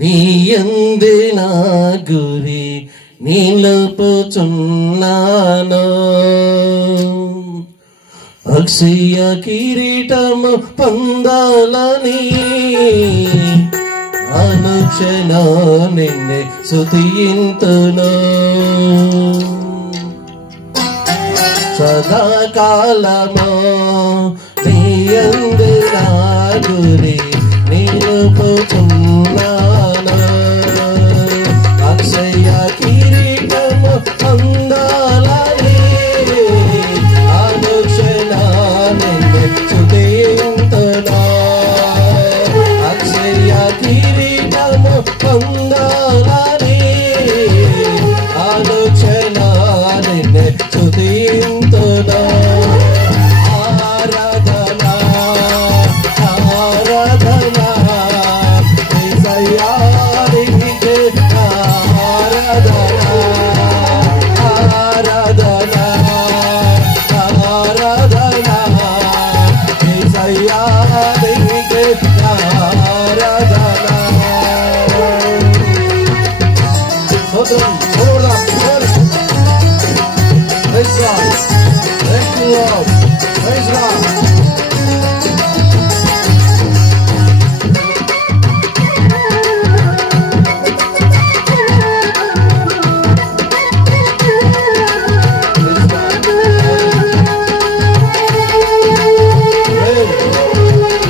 నీ యందే నా గురి నిలుపుచున్నాను. అక్షయ కిరీటము పొందాలని అనుక్షణ నిన్నే స్తుతింతును. సదాకాలము నీ యందు నా గురి నిలుపుచున్నాను. అక్షయ కిరీటము పొందాలని అనుక్షణ నిన్నే స్తుతింతును. అక్షయ కిరీటము పొందాలని అనుక్షణ నిన్నే స్తుతింతును. ఆరాధనా ఆరాధనా యేసయ్యా నీకే ఆరాధనా ఆరాధనా ఆరాధనా యేసయ్యా నీకే ఆరాధనా. స్తోత్రం స్తోత్రం స్తోత్రం. Praise God. Thank you, Lord. Praise God.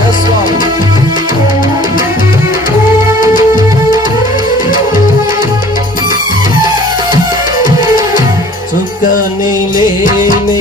Yes, Lord. చుక్కని లేని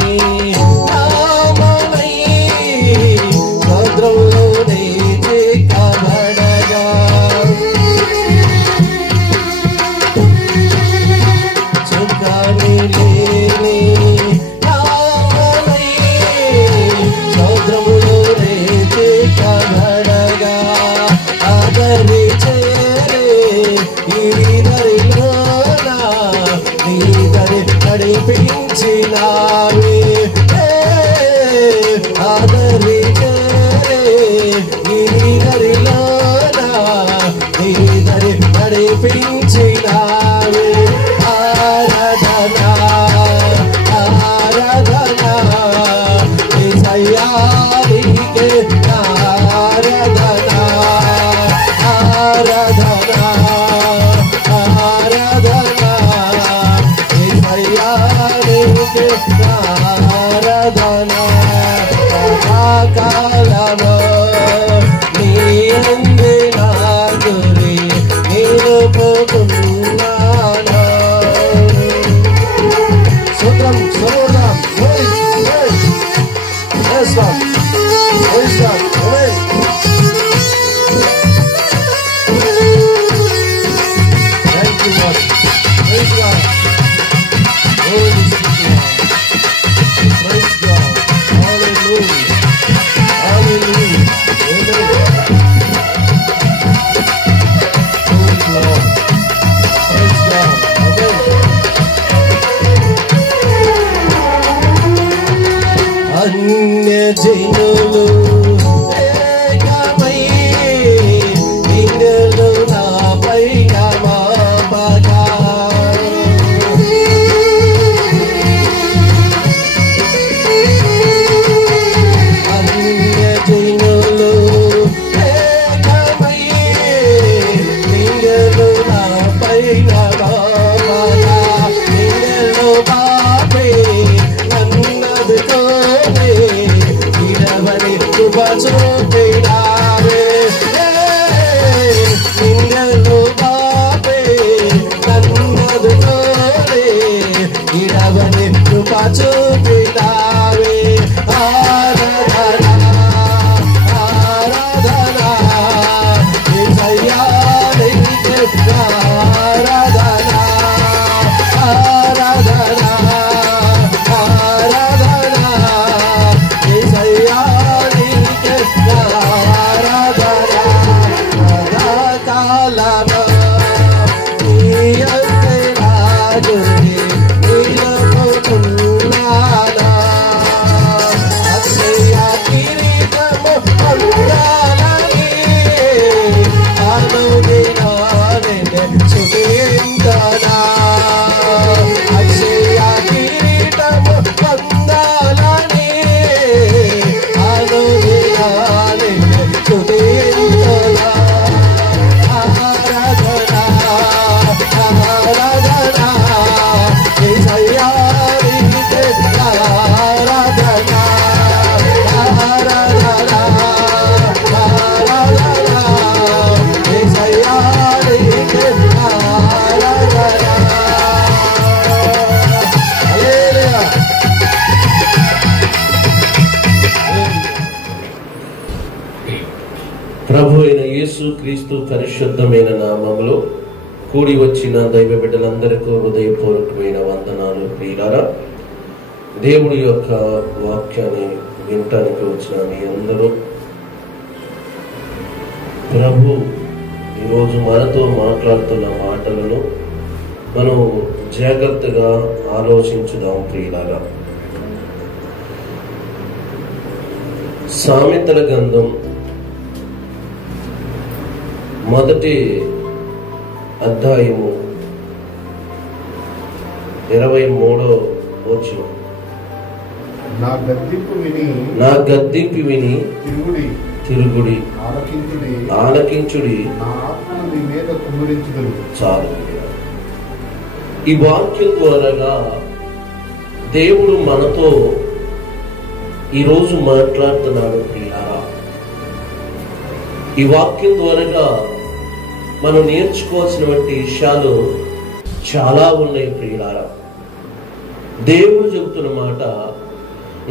ప్రభు అయిన యేసు క్రీస్తు పరిశుద్ధమైన నామములో కూడి వచ్చిన దైవ బిడ్డలందరికీ హృదయపూర్వకమైన వందనాలు. ప్రియులారా, దేవుడి యొక్క వాక్యాన్ని వినటానికి వచ్చిన మీ అందరూ ప్రభు ఈరోజు మనతో మాట్లాడుతున్న మాటలను మనం జాగ్రత్తగా ఆలోచించుదాం. ప్రియులారా, సామెతల గ్రంథం మొదటి అధ్యాయము 23వ వచనం. నా గద్దింపు విని తిరుగుడి ఆలకించుడి, నా ఆత్మను నీ మీద కుమ్మరించుదురు. చాలు. ఈ వాక్యం ద్వారా దేవుడు మనతో ఈరోజు మాట్లాడుతున్నాడు. ప్రియులారా, ఈ వాక్యం ద్వారా మనం నేర్చుకోవాల్సినటువంటి విషయాలు చాలా ఉన్నాయి. ప్రియులారా, దేవుడు చెబుతున్న మాట,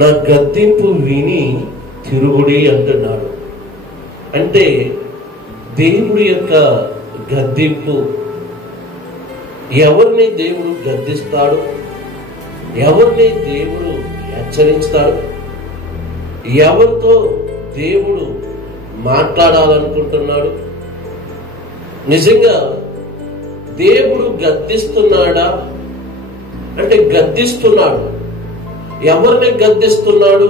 నా గద్దింపు విని తిరుగుడి అంటున్నాడు. అంటే దేవుడి యొక్క గద్దింపు, ఎవరిని దేవుడు గద్దిస్తాడు, ఎవరిని దేవుడు హెచ్చరిస్తాడు, ఎవరితో దేవుడు మాట్లాడాలనుకుంటున్నాడు, నిజంగా దేవుడు గద్దిస్తున్నాడా అంటే గద్దిస్తున్నాడు. ఎవరిని గద్దిస్తున్నాడు,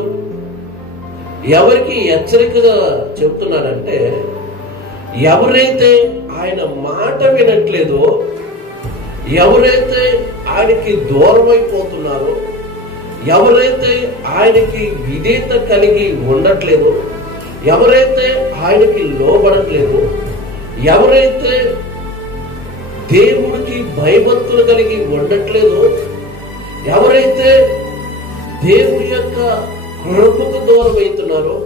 ఎవరికి హెచ్చరికగా చెప్తున్నాడంటే ఎవరైతే ఆయన మాట వినట్లేదో, ఎవరైతే ఆయనకి దూరం అయిపోతున్నారో, ఎవరైతే ఆయనకి విధేయత కలిగి ఉండట్లేదో, ఎవరైతే ఆయనకి లోబడట్లేదో, ఎవరైతే దేవుడికి భయభక్తులు కలిగి ఉండట్లేదో, ఎవరైతే దేవుడి యొక్క కృపకు దూరం అవుతున్నారో,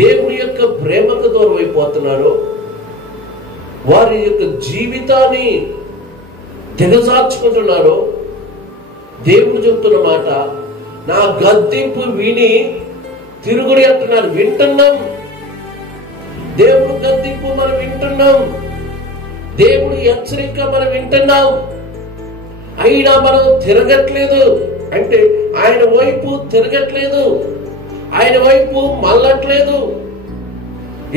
దేవుడి యొక్క ప్రేమకు దూరం అయిపోతున్నారో, వారి యొక్క జీవితాన్ని దిగజార్చుకుంటున్నారో, దేవుడు చెప్తున్న మాట, నా గద్దింపు విని తిరుగుడి అంటున్నారు. వింటున్నాం, దేవుడు గద్దింపు మనం వింటున్నాం, దేవుడి హెచ్చరిక మనం వింటున్నాం. అయినా మనం తిరగట్లేదు. అంటే ఆయన వైపు తిరగట్లేదు, ఆయన వైపు మళ్ళట్లేదు.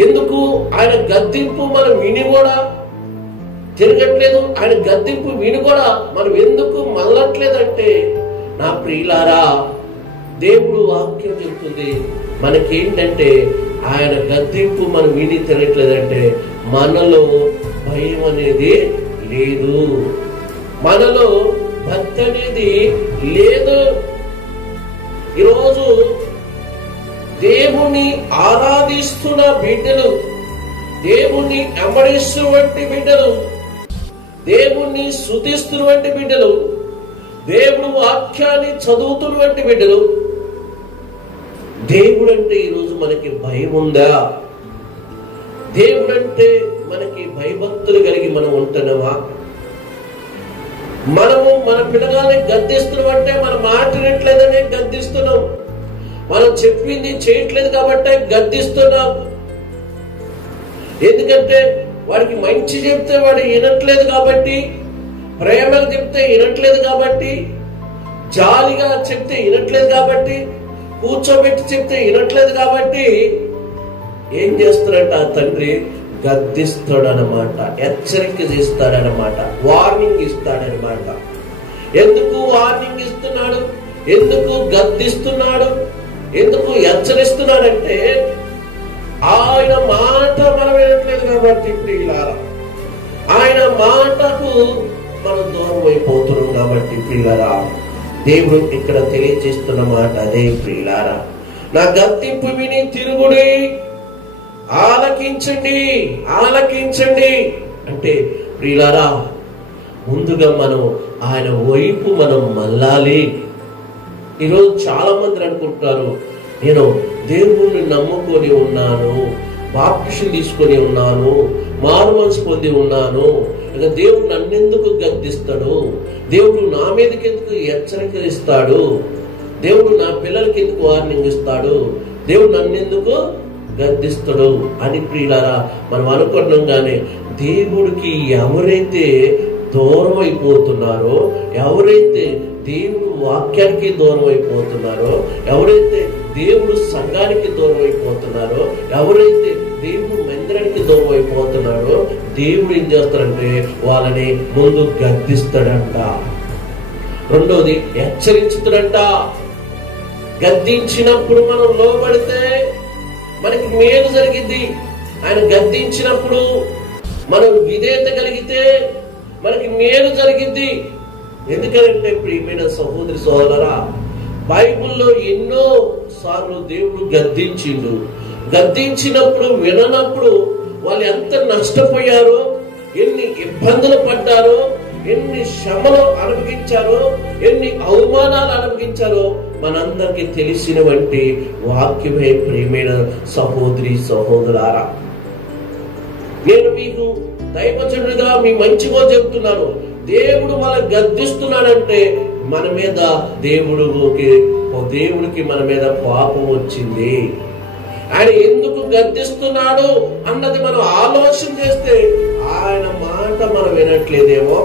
ఎందుకు? ఆయన గద్దింపు మనం విని కూడా తిరగట్లేదు. ఆయన గద్దింపు విని కూడా మనం ఎందుకు మళ్ళట్లేదంటే, నా ప్రియులారా, దేవుడు వాక్యం చెప్తుంది మనకేంటంటే, ఆయన గద్దింపు మనం విని తిరగట్లేదంటే మనలో భయం అనేది లేదు, మనలో భక్తి అనేది లేదు. ఈరోజు దేవుణ్ణి ఆరాధిస్తున్న బిడ్డలు, దేవుణ్ణి అమరిస్తున్నటువంటి బిడ్డలు, దేవుణ్ణి స్తుతిస్తున్నటువంటి బిడ్డలు, దేవుడు వాక్యాన్ని చదువుతున్నటువంటి బిడ్డలు, దేవుడంటే ఈరోజు మనకి భయం ఉందా? దేవుడంటే మనకి భయభక్తులు కలిగి మనం ఉంటున్నామా? మనము మన పిల్లగాన్ని గద్దిస్తున్నామంటే మన మాట వినట్లేదనే గద్దిస్తున్నాం, మనం చెప్పింది చేయట్లేదు కాబట్టే గద్దిస్తున్నాం. ఎందుకంటే వాడికి మంచి చెప్తే వాడు వినట్లేదు కాబట్టి, ప్రేమగా చెప్తే వినట్లేదు కాబట్టి, జాలిగా చెప్తే వినట్లేదు కాబట్టి, కూర్చోబెట్టి చెప్తే వినట్లేదు కాబట్టి ఏం చేస్తాడంట ఆ తండ్రి? గద్దిస్తాడనమాట, హెచ్చరిక చేస్తాడనమాట, వార్నింగ్ ఇస్తాడనమాట. ఎందుకు వార్నింగ్ ఇస్తున్నాడు? ఎందుకు గద్దిస్తున్నాడు? ఎందుకు హెచ్చరిస్తున్నాడంటే ఆయన మాట మనం వినట్లేదు కాబట్టి. ప్రియులారా, ఆయన మాటకు మనం దూరం అయిపోతున్నాం కాబట్టి. ప్రియులారా, దేవుడు ఇక్కడ తెలియజేస్తున్న మాట అదే. ప్రియులారా, నా గద్దింపు విని తిరుగుడి, ఆలకించండి, ఆలకించండి అంటే ప్రియులారా, ముందుగా మనం ఆయన వైపు మనం మళ్ళాలి. ఈరోజు చాలా మంది అనుకుంటారు, నేను దేవుణ్ణి నమ్ముకొని ఉన్నాను, బాప్టిసం తీసుకొని ఉన్నాను, మారు మనసు పొంది ఉన్నాను, ఇక దేవుడు నన్నెందుకు గద్దిస్తాడు, దేవుడు నా మీదకి ఎందుకు హెచ్చరిక ఇస్తాడు, దేవుడు నా పిల్లలకి ఎందుకు వార్నింగ్ ఇస్తాడు, దేవుడు నన్నెందుకు గద్దిస్తాడు అని ప్రియులారా మనం అనుకున్నాగానే దేవుడికి ఎవరైతే దూరం అయిపోతున్నారో, ఎవరైతే దేవుడు వాక్యానికి దూరం అయిపోతున్నారో, ఎవరైతే దేవుడు సంఘానికి దూరం అయిపోతున్నారో, ఎవరైతే దేవుడు మందిరానికి దూరం అయిపోతున్నారో, దేవుడు ఏం చేస్తాడంటే వాళ్ళని ముందు గద్దిస్తాడంట. రెండోది హెచ్చరించుతాడంట. గద్దించినప్పుడు మనం లోబడితే మనకి మేలు జరిగింది. ఆయన గద్దించినప్పుడు మనం విధేయత కలిగితే మనకి మేలు జరిగింది. ఎందుకంటే ప్రియమైన సహోదరి సోదరులారా, బైబిల్లో ఎన్నో సార్లు దేవుడు గద్దించిండు. గద్దించినప్పుడు విననప్పుడు వాళ్ళు ఎంత నష్టపోయారో, ఎన్ని ఇబ్బందులు పడ్డారో, ఎన్ని శ్రమలు అనుభవించారో, ఎన్ని అవమానాలు అనుభవించారో మనందరికీ తెలిసినటువంటి వాక్యమే ప్రియమైన సహోదరి సహోదరులారా. నేను మీకు దైవజనుడిగా మీ మంచిగా చెబుతున్నాను. దేవుడు మనం గద్దిస్తున్నాడంటే మన మీద దేవుడికి మన మీద పాపం వచ్చింది. ఆయన ఎందుకు గద్దిస్తున్నాడు అన్నది మనం ఆలోచన చేస్తే ఆయన మాట మనం వినట్లేదేమో,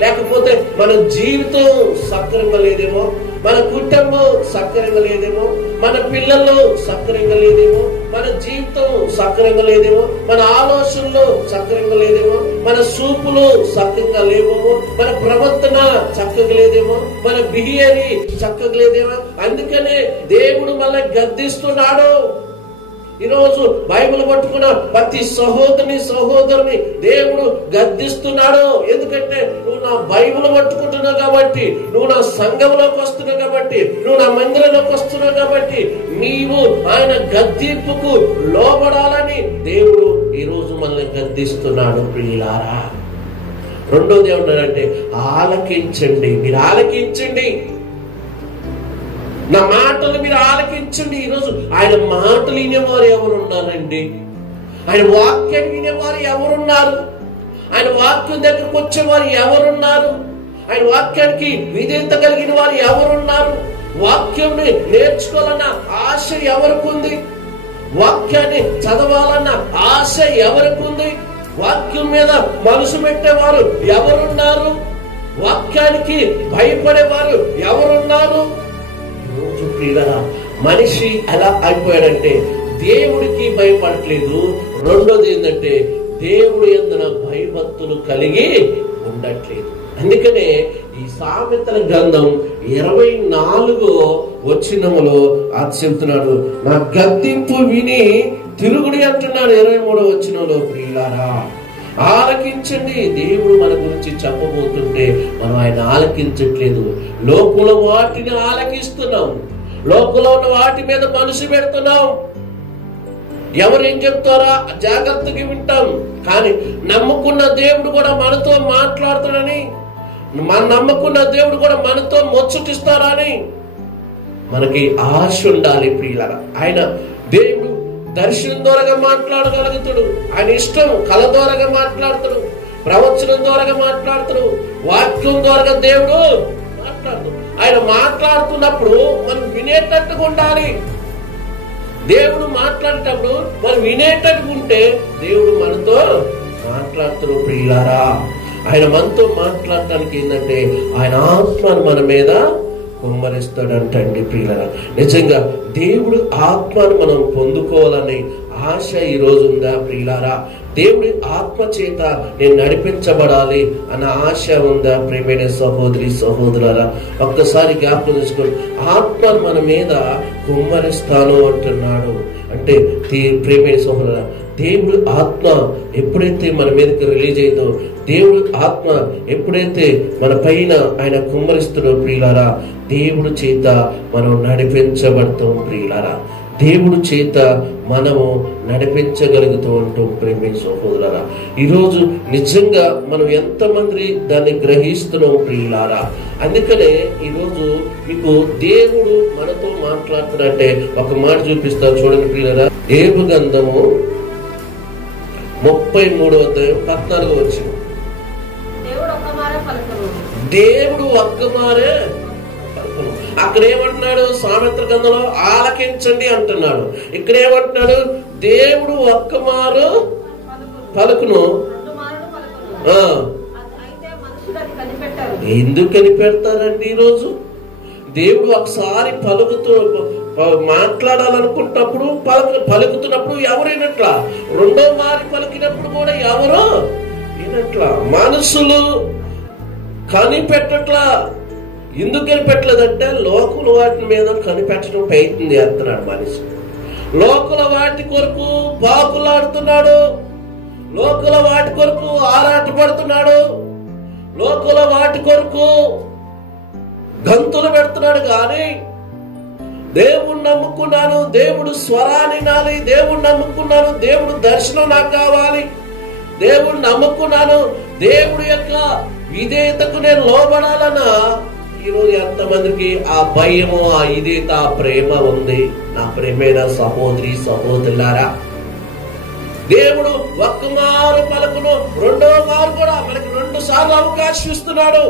లేకపోతే మన జీవితం సక్రంగా లేదేమో, మన కుటుంబం సక్రంగా లేదేమో, మన పిల్లలు సక్రంగా లేదేమో, మన జీవితం సక్రంగా లేదేమో, మన ఆలోచనలు సక్రంగా లేదేమో, మన చూపులు చక్కగా లేవేమో, మన ప్రవర్తన చక్కగా లేదేమో, మన బిహేవియర్ చక్కగా లేదేమో. అందుకనే దేవుడు మళ్ళీ గద్దిస్తున్నాడు. ఈరోజు బైబిల్ పట్టుకున్న ప్రతి సహోదరుని దేవుడు గద్దిస్తున్నాడు. ఎందుకంటే నువ్వు నా బైబిల్ పట్టుకుంటున్నావు కాబట్టి, నువ్వు నా సంఘంలోకి వస్తున్నావు కాబట్టి, నువ్వు నా మందిరంలోకి వస్తున్నావు కాబట్టి నీవు ఆయన గద్దింపుకు లోబడాలని దేవుడు ఈరోజు మనల్ని గద్దిస్తున్నాడు ప్రియులారా. రెండోది ఏమన్నాడంటే ఆలకించండి. మీరు ఆలకించండి, నా మాటలు మీరు ఆలకించండి. ఈరోజు ఆయన మాటలు వినేవారు ఎవరున్నారండి? ఆయన వాక్యాన్ని వినేవారు ఎవరున్నారు? ఆయన వాక్యం దగ్గరకు వచ్చేవారు ఎవరున్నారు? ఆయన వాక్యానికి విధేయత కలిగిన వారు ఎవరున్నారు? వాక్యాన్ని నేర్చుకోవాలన్న ఆశ ఎవరికి ఉంది? వాక్యాన్ని చదవాలన్న ఆశ ఎవరికి ఉంది? వాక్యం మీద మనసు పెట్టేవారు ఎవరున్నారు? వాక్యానికి భయపడేవారు ఎవరున్నారు? రోజు ప్రియులారా, మనిషి ఎలా అయిపోయాడంటే దేవుడికి భయపడట్లేదు. రెండోది ఏంటంటే దేవుడి యందున భయభక్తులు కలిగి ఉండట్లేదు. అందుకనే ఈ సామెతల గ్రంథం 24వ వచనములో చెబుతున్నాడు, నా గద్దింపు విని తిరుగుడి అంటున్నాడు. 23వ వచనంలో ప్రియులారా ఆలకించండి. దేవుడు మన గురించి చెప్పబోతుంటే మనం ఆయన ఆలకించట్లేదు. లోకంలో వాటిని ఆలకిస్తున్నాం, లోకంలో ఉన్న వాటి మీద మనసు పెడుతున్నాం. ఎవరేం చెప్తారా జాగ్రత్తగా వింటాం. కానీ నమ్ముకున్న దేవుడు కూడా మనతో మాట్లాడుతాడని, మన నమ్ముకున్న దేవుడు కూడా మనతో ముచ్చటిస్తారని మనకి ఆశ ఉండాలి ప్రియులారా. ఆయన దేవుడు దర్శనం ద్వారాగా మాట్లాడగలుగుతాడు. ఆయన ఇష్టం కళ ద్వారాగా మాట్లాడతాడు, ప్రవచనం ద్వారాగా మాట్లాడతాడు, వాక్యం ద్వారాగా దేవుడు మాట్లాడతాడు. ఆయన మాట్లాడుతున్నప్పుడు మనం వినేటట్టుగా ఉండాలి. దేవుడు మాట్లాడేటప్పుడు మనం వినేటట్టుగా ఉంటే దేవుడు మనతో మాట్లాడుతాడు ప్రియులారా. ఆయన మనతో మాట్లాడటానికి ఏంటంటే ఆయన ఆత్మను మన మీద కుమ్మరిస్తాడంటండి ప్రియులారా. నిజంగా దేవుడు ఆత్మను మనం పొందుకోవాలని ఆశ ఈ రోజు ఉందా ప్రియులారా? దేవుడి ఆత్మ చేత నేను నడిపించబడాలి అన్న ఆశ ఉందా ప్రియమైన సహోదరి సహోదరులారా? ఒక్కసారి జ్ఞాపకం చేసుకోండి. ఆత్మను మన మీద కుమ్మరిస్తాను అంటున్నాడు. అంటే ప్రియమైన సహోదరులారా, దేవుడి ఆత్మ ఎప్పుడైతే మన మీదకి రిలీజ్ అయిందో, దేవుడి ఆత్మ ఎప్పుడైతే మన పైన ఆయన కుమ్మరిస్తాడో ప్రియులారా, దేవుడి చేత మనం నడిపించబడతాం ప్రియులారా. దేవుడి చేత మనము నడిపించగలుగుతూ ఉంటాం ప్రేమైన సహోదరులారా. ఈరోజు నిజంగా మనం ఎంతమంది దాన్ని గ్రహిస్తున్నాం ప్రియులారా? అందుకనే ఈరోజు మీకు దేవుడు మనతో మాట్లాడుతున్నట్టే ఒక మాట చూపిస్తాను చూడండి ప్రియులారా. యోబు గ్రంథము 33వ అధ్యాయం 14వ వచనం. దేవుడు ఒక్కమారే పలుకును. అక్కడ ఏమంటున్నాడు? సామెతల గ్రంథంలో ఆలకించండి అంటున్నాడు. ఇక్కడ ఏమంటున్నాడు? దేవుడు ఒక్క మారు పలుకును. ఎందుకు కనిపెడతారండి? ఈరోజు దేవుడు ఒకసారి మాట్లాడాలనుకుంటున్నప్పుడు పలుకుతున్నప్పుడు ఎవరు వినట్లా, రెండో మారి పలికినప్పుడు కూడా ఎవరు వినట్లా. మనసులు కనిపెట్టట్లా. ఎందుకు కనిపెట్టలేదంటే లోకుల వాటి మీద కనిపెట్టడం ప్రయత్నం చేస్తున్నాడు మనిషి. లోకుల వాటి కొరకు పాకులాడుతున్నాడు, లోకుల వాటి కొరకు ఆరాటపడుతున్నాడు, లోకుల వాటి కొరకు గంతులు పెడుతున్నాడు. కానీ దేవుడు నమ్ముకున్నాను, దేవుడు స్వరాన్ని వినాలి, దేవుడు నమ్ముకున్నాను, దేవుడు దర్శనం నాకు కావాలి, దేవుడు నమ్ముకున్నాను, దేవుడి యొక్క విధేయతకు నేను లోబడాలన్నా ఈరోజు ఎంతమందికి ఆ భయము, ఆ విధేయత, ఆ ప్రేమ ఉంది? నా ప్రేమైన సహోదరి సహోదరులారా, దేవుడు ఒక్క మారు పలుకును, రెండో మారు కూడా మనకి 2 సార్లు అవకాశం ఇస్తున్నాడు.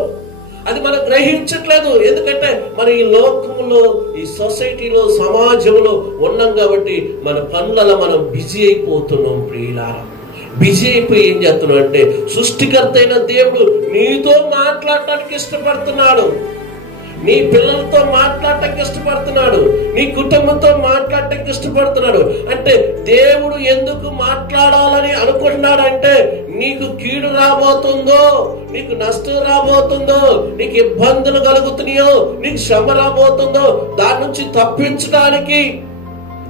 అది మనం గ్రహించట్లేదు. ఎందుకంటే మన ఈ లోకంలో, ఈ సొసైటీలో, సమాజంలో ఉన్నాం కాబట్టి మన పనులలో మనం బిజీ అయిపోతున్నాం. ప్రియులారా, బిజీ అయిపోయి ఏం చేస్తున్నాం అంటే, సృష్టికర్త అయిన దేవుడు నీతో మాట్లాడటానికి ఇష్టపడుతున్నాడు, నీ పిల్లలతో మాట్లాడటానికి ఇష్టపడుతున్నాడు, నీ కుటుంబంతో మాట్లాడటానికి ఇష్టపడుతున్నాడు. అంటే దేవుడు ఎందుకు మాట్లాడాలని అనుకుంటున్నాడు అంటే, నీకు కీడు రాబోతుందో, నీకు నష్టం రాబోతుందో, నీకు ఇబ్బందులు కలుగుతున్నాయో, నీకు శ్రమ రాబోతుందో, దాని నుంచి తప్పించడానికి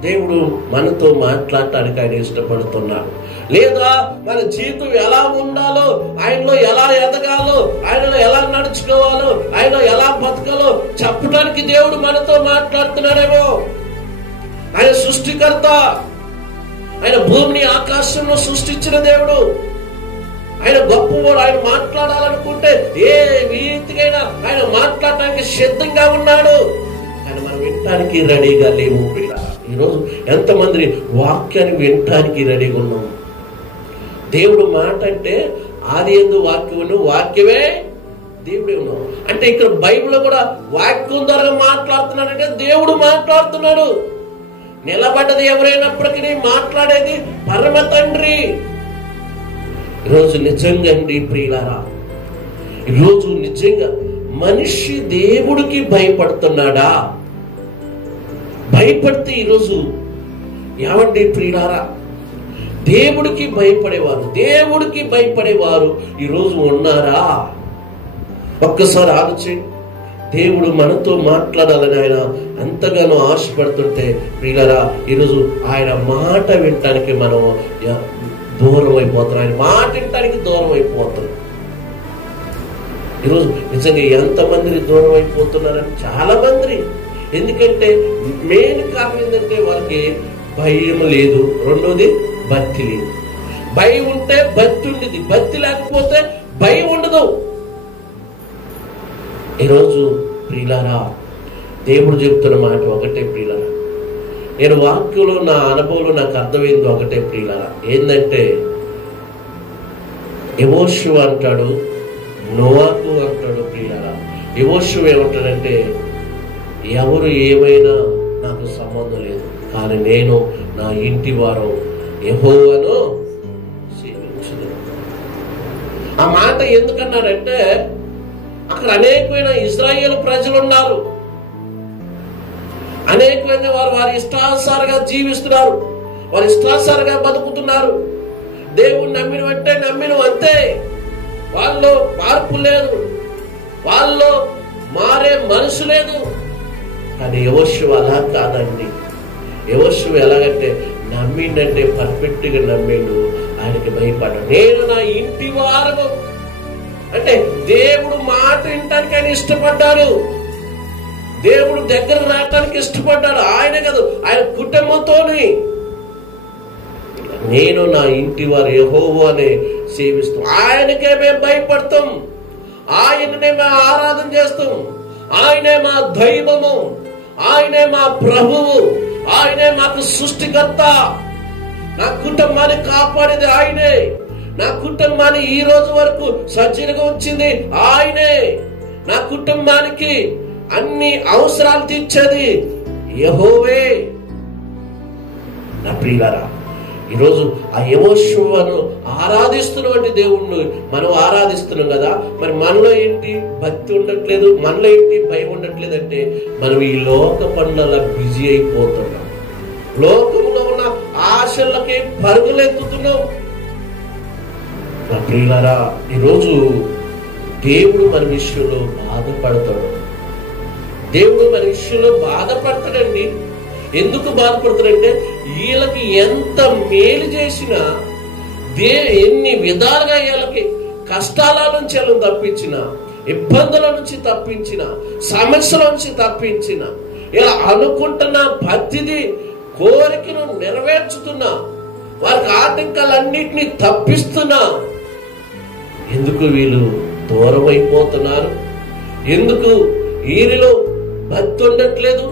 దేవుడు మనతో మాట్లాడటానికి ఆయన ఇష్టపడుతున్నాడు. లేదా మన జీవితం ఎలా ఉండాలో, ఆయనలో ఎలా ఎదగాలో, ఆయనలో ఎలా నడుచుకోవాలో, ఆయనలో ఎలా బతకాలో చెప్పడానికి దేవుడు మనతో మాట్లాడుతున్నాడేమో. ఆయన సృష్టికర్త, ఆయన భూమిని ఆకాశంలో సృష్టించిన దేవుడు, ఆయన గొప్పవాడు. ఆయన మాట్లాడాలనుకుంటే ఏ రీతికైనా ఆయన మాట్లాడటానికి సిద్ధంగా ఉన్నాడు. ఆయన మనం వినటానికి రెడీగా లేవు. ఈరోజు ఎంతమంది వాక్యాన్ని వినటానికి రెడీగా ఉన్నాము? దేవుడు మాట అంటే ఆది యందు వాక్యమును, వాక్యమే దేవుడే ఉన్నాం అంటే, ఇక్కడ బైబిల్లో కూడా వాక్యం ద్వారా మాట్లాడుతున్నాడంటే దేవుడు మాట్లాడుతున్నాడు. నిలబడ్డది ఎవరైనప్పటికీ మాట్లాడేది పరమ తండ్రి. ఈరోజు నిజంగా అండి ప్రియులారా, ఈరోజు నిజంగా మనిషి దేవుడికి భయపడుతున్నాడా? భయపడితే ఈరోజు ఏమండి ప్రియులారా, దేవుడికి భయపడేవారు ఈరోజు ఉన్నారా? ఒక్కసారి ఆలోచించండి. దేవుడు మనతో మాట్లాడాలని ఆయన ఎంతగానో ఆశపడుతుంటే ప్రియులారా, ఈరోజు ఆయన మాట వినటానికి మనం దూరం అయిపోతున్నాం. ఆయన మాట వినటానికి దూరం అయిపోతున్నాం. ఈరోజు నిజంగా ఎంతమంది దూరం అయిపోతున్నారని చాలా మంది. ఎందుకంటే మెయిన్ కారణం ఏంటంటే వాళ్ళకి భయం లేదు, రెండోది భక్తి లేదు. భయం ఉంటే భక్తి ఉండేది, భక్తి లేకపోతే భయం ఉండదు. ఈరోజు ప్రియులారా, దేవుడు చెప్తున్న మాట ఒకటే ప్రియులారా, నేను వాక్యంలో నా అనుభవంలో నాకు అర్థమైంది ఒకటే ప్రియులారా, ఏంటంటే యెహోషువ అంటాడు, నోవాహు అంటాడు ప్రియులారా. యెహోషువ ఏమంటాడంటే, ఎవరు ఏమైనా నాకు సంబంధం లేదు, కానీ నేను నా ఇంటి వారు యెహోవాను సేవించుదు. ఆ మాట ఎందుకన్నారంటే, అక్కడ అనేకమైన ఇశ్రాయేలు ప్రజలు ఉన్నారు. అనేకమైన వారు వారి ఇష్టానుసారంగా జీవిస్తున్నారు, వారి ఇష్టానుసారంగా బతుకుతున్నారు. దేవుడు నమ్మిన అంతే, వాళ్ళు మార్పు లేదు, వాళ్ళు మారే మనసు లేదు. కానీ యెహోషువ అలా కాదండి. యెహోషువ ఎలాగంటే నమ్మిండంటే పర్ఫెక్ట్ గా నమ్మిండు, ఆయనకి భయపడ్డాడు. నేను నా ఇంటి వారు అంటే దేవుడు మాట వినటానికి ఆయన ఇష్టపడ్డాడు, దేవుడు దగ్గర రావటానికి ఇష్టపడ్డాడు. ఆయనే కాదు, ఆయన కుటుంబంతోని నేను నా ఇంటి వారు యెహోవానే సేవిస్తాం, ఆయనకే మేము భయపడతాం, ఆయననే మేము ఆరాధన చేస్తాం, ఆయనే మా దైవము, ఆయనే మా ప్రభువు, ఆయనే మాకు సృష్టికర్త. నా కుటుంబాన్ని కాపాడేది ఆయనే, నా కుటుంబాన్ని ఈ రోజు వరకు సజ్జలుగా వచ్చింది ఆయనే, నా కుటుంబానికి అన్ని అవసరాలు తీర్చేది యెహోవే. నా ప్రియులారా, ఈరోజు ఆ యెహోషువను ఆరాధిస్తున్నటువంటి దేవుణ్ణి మనం ఆరాధిస్తున్నాం కదా, మరి మనలో ఏంటి భక్తి ఉండట్లేదు, మనలో ఏంటి భయం ఉండట్లేదు అంటే మనం ఈ లోక పనులలో బిజీ అయిపోతున్నాం, లోకంలో ఉన్న ఆశలకి పరుగులెత్తుతున్నాం. నా ప్రియులారా, ఈరోజు దేవుడు మన విషయంలో బాధపడతాడు. దేవుడు మన విషయంలో బాధపడతాడండి. ఎందుకు బాధపడతాడంటే వీళ్ళకి ఎంత మేలు చేసినా, ఎన్ని విధాలుగా వీళ్ళకి కష్టాల నుంచి వీళ్ళని తప్పించిన, ఇబ్బందుల నుంచి తప్పించిన, సమస్యల నుంచి తప్పించిన, ఇలా అనుకుంటున్న ప్రతిదీ కోరికను నెరవేర్చుతున్నా, వారికి ఆటంకాలన్నింటినీ తప్పిస్తున్నా, ఎందుకు వీళ్ళు దూరం అయిపోతున్నారు? ఎందుకు వీరిలో భక్తి ఉండట్లేదు?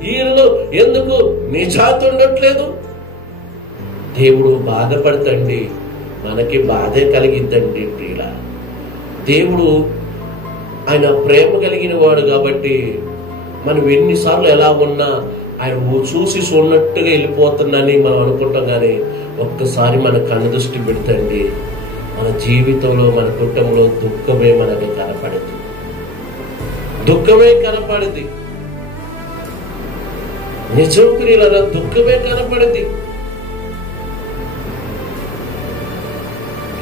వీరిలో ఎందుకు నిజాత ఉండట్లేదు? దేవుడు బాధపడతండి, మనకి బాధే కలిగిద్దండి ప్రియుల. దేవుడు ఆయన ప్రేమ కలిగిన వాడు కాబట్టి మనం ఎన్నిసార్లు ఎలా ఉన్నా ఆయన చూసి చూడనట్టుగా వెళ్ళిపోతుందని మనం అనుకుంటాం. కానీ ఒక్కసారి మన కన్ను దృష్టి పెడతండి, మన జీవితంలో మన కుటుంబంలో దుఃఖమే మనకి కనపడదు, దుఃఖమే కనపడది. నిజం ప్రియులారా, దుఃఖమే కనపడది.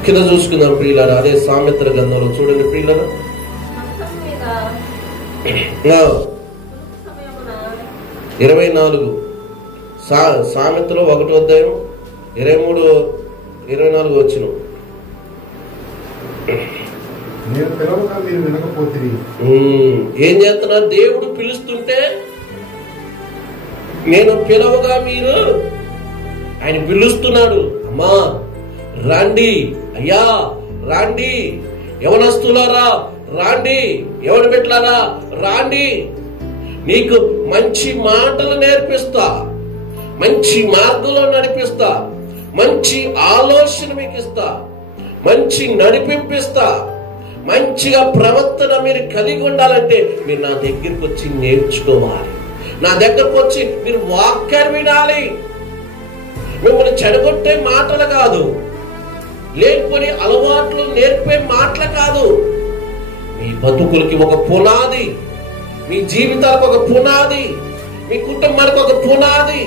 కింద చూసుకుందాం ప్రియులారా, అదే సామెతల గ్రంథంలో చూడండి ప్రియులారా, 24 సామెతలో 1వ అధ్యాయం 23-24 వచ్చిన. ఏం చేస్తున్నారు? దేవుడు పిలుస్తుంటే నేను పిలవగా మీరు, ఆయన పిలుస్తున్నాడు, అమ్మా రండి, అయ్యా రండి, యవనస్తులారా రండి, యవన బిడ్డలారా రండి, నీకు మంచి మాటలు నేర్పిస్తా, మంచి మార్గంలో నడిపిస్తా, మంచి ఆలోచన మీకు ఇస్తా, మంచి నడిపింపిస్తా, మంచిగా ప్రవర్తన మీరు కలిగి ఉండాలంటే మీరు నా దగ్గరికి వచ్చి నేర్చుకోవాలి, నా దగ్గరకు వచ్చి మీరు వాక్యాన్ని వినాలి. మిమ్మల్ని చెడగొట్టే మాటలు కాదు, లేకపోతే అలవాట్లు నేర్పే మాటలు కాదు. మీ బతుకులకి ఒక పునాది, మీ జీవితాలకు ఒక పునాది, మీ కుటుంబానికి ఒక పునాది,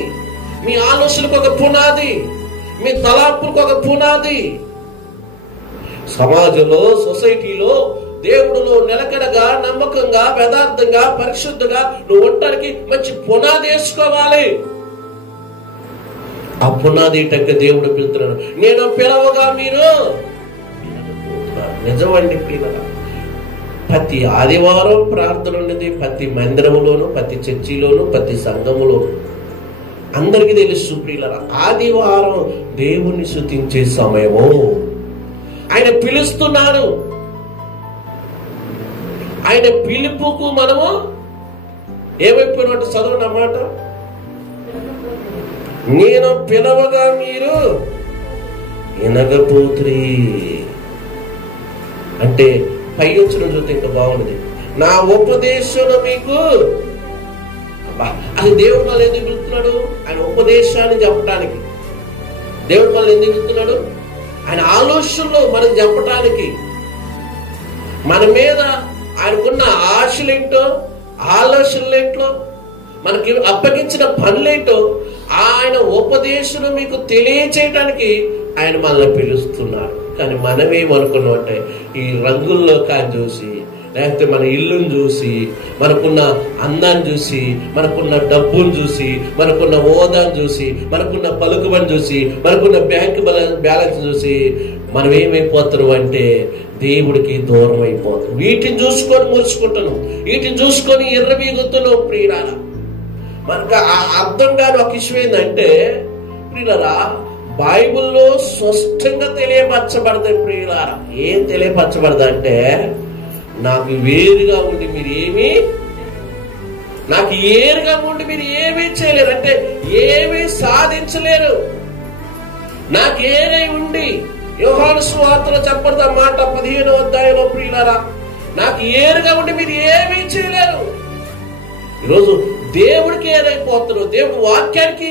మీ ఆలోచనకు ఒక పునాది, మీ తలాపులకు ఒక పునాది. సమాజంలో, సొసైటీలో, దేవుడిలో నిలకడగా, నమ్మకంగా, యథార్థంగా, పరిశుద్ధంగా నువ్వు ఉండటానికి మంచి పునాది వేసుకోవాలి. ఆ పునాది టంక దేవుడు పిలుతున్నాడు, నేను పిలవగా మీరు. నిజమండి ప్రియులారా, ప్రతి ఆదివారం ప్రార్థన ఉండేది, ప్రతి మందిరంలోను, ప్రతి చర్చిలోను, ప్రతి సంఘములోను. అందరికీ తెలుసు ప్రియులారా, ఆదివారం దేవుణ్ణి స్తుతించే సమయము. ఆయన పిలుస్తున్నాడు. ఆయన పిలుపుకు మనము ఏమైపోయినట్టు చదవనమాట, నేను పిలవగా మీరు వినకపోతురి అంటే పై వచ్చిన చూస్తే ఇంకా బాగున్నది, నా ఉపదేశం మీకు. అది దేవుడు మళ్ళీ ఎందుకు పిలుస్తున్నాడు? ఆయన ఉపదేశాన్ని చెప్పడానికి. దేవుడు మళ్ళీ ఎందుకు పిలుస్తున్నాడు? ఆయన ఆలోచనలు మనం చెప్పటానికి. మన మీద ఆయనకున్న ఆశలేంటో, ఆలోచనలేంటో, మనకి అప్పగించిన పనులేంటో ఆయన ఉపదేశం మీకు తెలియచేయడానికి ఆయన మనల్ని పిలుస్తున్నాడు. కానీ మనమేమనుకున్నామంటే ఈ రంగుల్లో కాని చూసి, లేకపోతే మన ఇల్లుని చూసి, మనకున్న అందాన్ని చూసి, మనకున్న డబ్బును చూసి, మనకున్న హోదాను చూసి, మనకున్న పలుకుబడిని చూసి, మనకున్న బ్యాంక్ బ్యాలెన్స్ చూసి మనం ఏమైపోతున్నాం అంటే దేవుడికి దూరం అయిపోతున్నాం. వీటిని చూసుకొని మురుచుకుంటున్నాం, వీటిని చూసుకొని ఎర్రబీగుతున్నాం. ప్రియులారా, మనకు అర్థం కాని ఒక విషయం ఏంటంటే ప్రియులారా, బైబిల్లో స్పష్టంగా తెలియపరచబడతాయి. ప్రియులారా, ఏం తెలియపరచబడదు అంటే, నాకు వేరుగా ఉండి మీరు ఏమీ, నాకు ఏరుగా ఉండి మీరు ఏమీ చేయలేరు అంటే ఏమీ సాధించలేరు. నాకు ఏరై ఉండి, యోహాను సువార్తలో చెప్పబడతా మాట 15వ అధ్యాయంలో ప్రియులారా, నాకు ఏరుగా ఉండి మీరు ఏమీ చేయలేరు. ఈరోజు దేవుడికి ఏరైపోతున్నారు, దేవుడు వాక్యానికి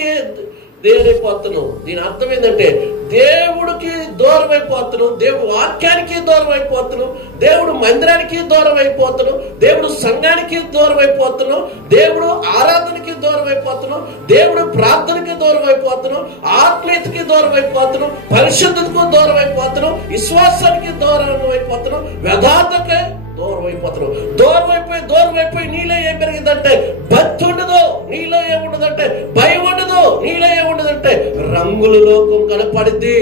దేరైపోతున్నావు. దీని అర్థం ఏంటంటే దేవుడికి దూరం అయిపోతున్నావు, దేవుడు వాక్యానికి దూరం అయిపోతున్నావు, దేవుడు మందిరానికి దూరం అయిపోతున్నావు, దేవుడు సంఘానికి దూరం అయిపోతున్నావు, దేవుడు ఆరాధనకి దూరం అయిపోతున్నావు, దేవుడు ప్రార్థనకి దూరం అయిపోతున్నావు, ఆత్మీయతకి దూరం అయిపోతున్నావు, పరిశుద్ధతకు దూరం అయిపోతున్నావు, విశ్వాసానికి దూరం అయిపోతున్నావు, యథార్థకే దూరం అయిపోతున్నావు. దూరం అయిపోయి నీలో ఏం పెరిగిందంటే భక్తి ఉండదు, నీలో ఏముండదంటే భయం ఉండదు, నీలో ఏముండదంటే రంగుల లోకం కనపడింది.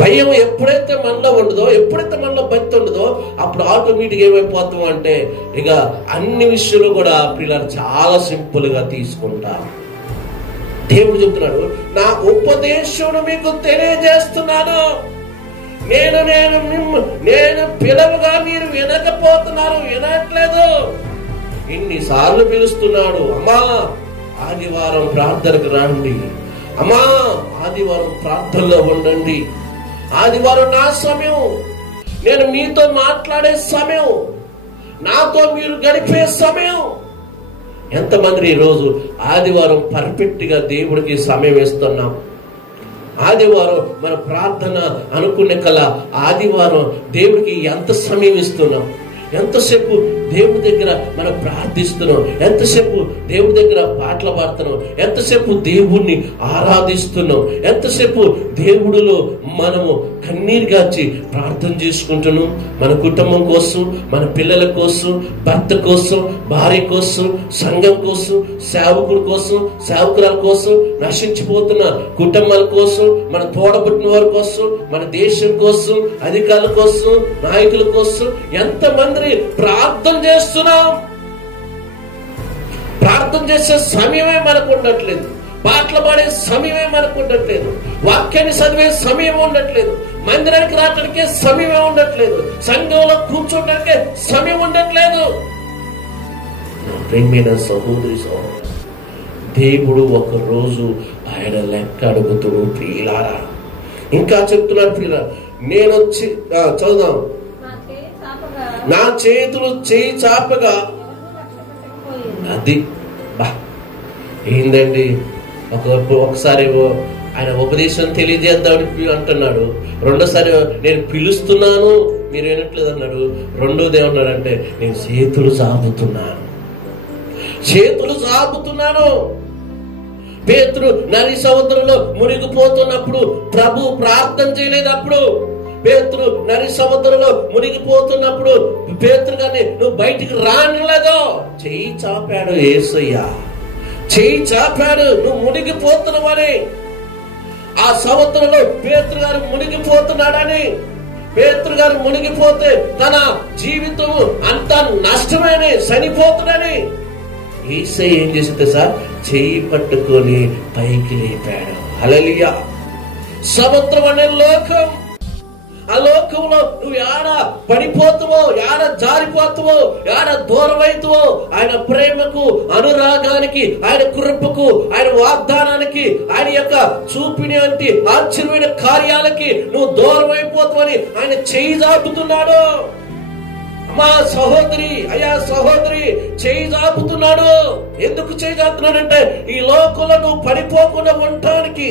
భయం ఎప్పుడైతే మనలో ఉండదో, ఎప్పుడైతే మనలో భక్తి ఉండదో, అప్పుడు ఆటోమేటిక్ ఏమైపోతాం అంటే ఇక అన్ని విషయాలు కూడా పిల్లలు చాలా సింపుల్ గా తీసుకుంటాం. దేవుడు చెప్తున్నాడు, నా ఉపదేశం మీకు తెలియజేస్తున్నాను, నేను పిలవగా మీరు వినకపోతున్నారు, వినట్లేదు. ఇన్నిసార్లు పిలుస్తున్నాడు, అమ్మా ఆదివారం ప్రార్థనకు రండి, అమ్మా ఆదివారం ప్రార్థనలో ఉండండి, ఆదివారం నా సమయం, నేను మీతో మాట్లాడే సమయం, నాతో మీరు గడిపే సమయం. ఎంతమంది ఈరోజు ఆదివారం పర్ఫెక్ట్ గా దేవుడికి సమయం ఇస్తున్నాం? ఆదివారం మన ప్రార్థన అనుకునే కల ఆదివారం దేవుడికి ఎంత సమయం ఇస్తున్నాం? ఎంతసేపు దేవుడి దగ్గర మనం ప్రార్థిస్తున్నాం, ఎంతసేపు దేవుడి దగ్గర పాటలు పాడుతున్నాం, ఎంతసేపు దేవుణ్ణి ఆరాధిస్తున్నాం, ఎంతసేపు దేవుడిలో మనము కన్నీరు గాచి ప్రార్థన చేసుకుంటున్నాం. మన కుటుంబం కోసం, మన పిల్లల కోసం, భర్త కోసం, భార్య కోసం, సంఘం కోసం, సేవకుల కోసం, సేవకురాల కోసం, నశించిపోతున్న కుటుంబాల కోసం, మన తోడబుట్టిన వారి కోసం, మన దేశం కోసం, అధికారుల కోసం, నాయకుల కోసం ఎంతమంది ప్రార్థన చేస్తున్నాం. ప్రార్థన చేసే సమయమే మనకు ఉండట్లేదు, పాటలు పాడే సమయమే మనకు ఉండట్లేదు, వాక్యాన్ని చదివే సమయం ఉండట్లేదు, మందిరానికి రావడానికే సమయమే ఉండట్లేదు, సంఘంలో కూర్చోడానికి సమయం ఉండట్లేదు. ప్రేమైన సహోదరి సహోదరు, దేవుడు ఒక రోజు ఆయన లెక్క అడుగుతుడు. ప్రియులారా, ఇంకా చెప్తున్నాడు ప్రియులారా, నేను వచ్చి చదువుదాం, నా చేతులు చేయి చాపగా, అది ఏందండి, ఒకసారి ఆయన ఉపదేశం తెలియజేద్దామని అంటున్నాడు, రెండోసారి నేను పిలుస్తున్నాను మీరు వినట్లేదు అన్నాడు, రెండోది ఏమన్నాడంటే నేను చేతులు చాపుతున్నాను. పేతురు నది సముద్రంలో మునిగిపోతున్నప్పుడు ప్రభు ప్రార్థన చేయలేదు. అప్పుడు పేతురు నది సముద్రంలో మునిగిపోతున్నప్పుడు పేతురు గారిని నువ్వు బయటికి రానిలేదో, చెయ్యి చాపాడు యేసయ్య, చెయ్యి చాపాడు, నువ్వు మునిగిపోతున్నావని. ఆ సముద్రంలో పేతురు గారు మునిగిపోతున్నాడని, పేతురు గారు మునిగిపోతే తన జీవితం అంతా నష్టమని, చనిపోతున్నాడని యేసయ్య ఏం చేసింది సార్, చెయ్యి పట్టుకొని పైకి లేపాడు. హల్లెలూయా. సముద్రం అనే లోకం, ఆ లోకంలో నువ్వు యాడ పడిపోతావో, యాడ జారిపోతావో, యాడ దూరం అవుతావో, ఆయన ప్రేమకు, అనురాగానికి, ఆయన కృపకు, ఆయన వాగ్దానానికి, ఆయన యొక్క చూపినటువంటి ఆశ్చర్యమైన కార్యాలకి నువ్వు దూరం అయిపోతావని ఆయన చేయి జాపుతున్నాడు. అమ్మా సహోదరి, అయ్యా సహోదరి, చేయి జాపుతున్నాడు. ఎందుకు చేయి జాపుతున్నాడంటే ఈ లోకంలో నువ్వు పడిపోకుండా ఉండటానికి,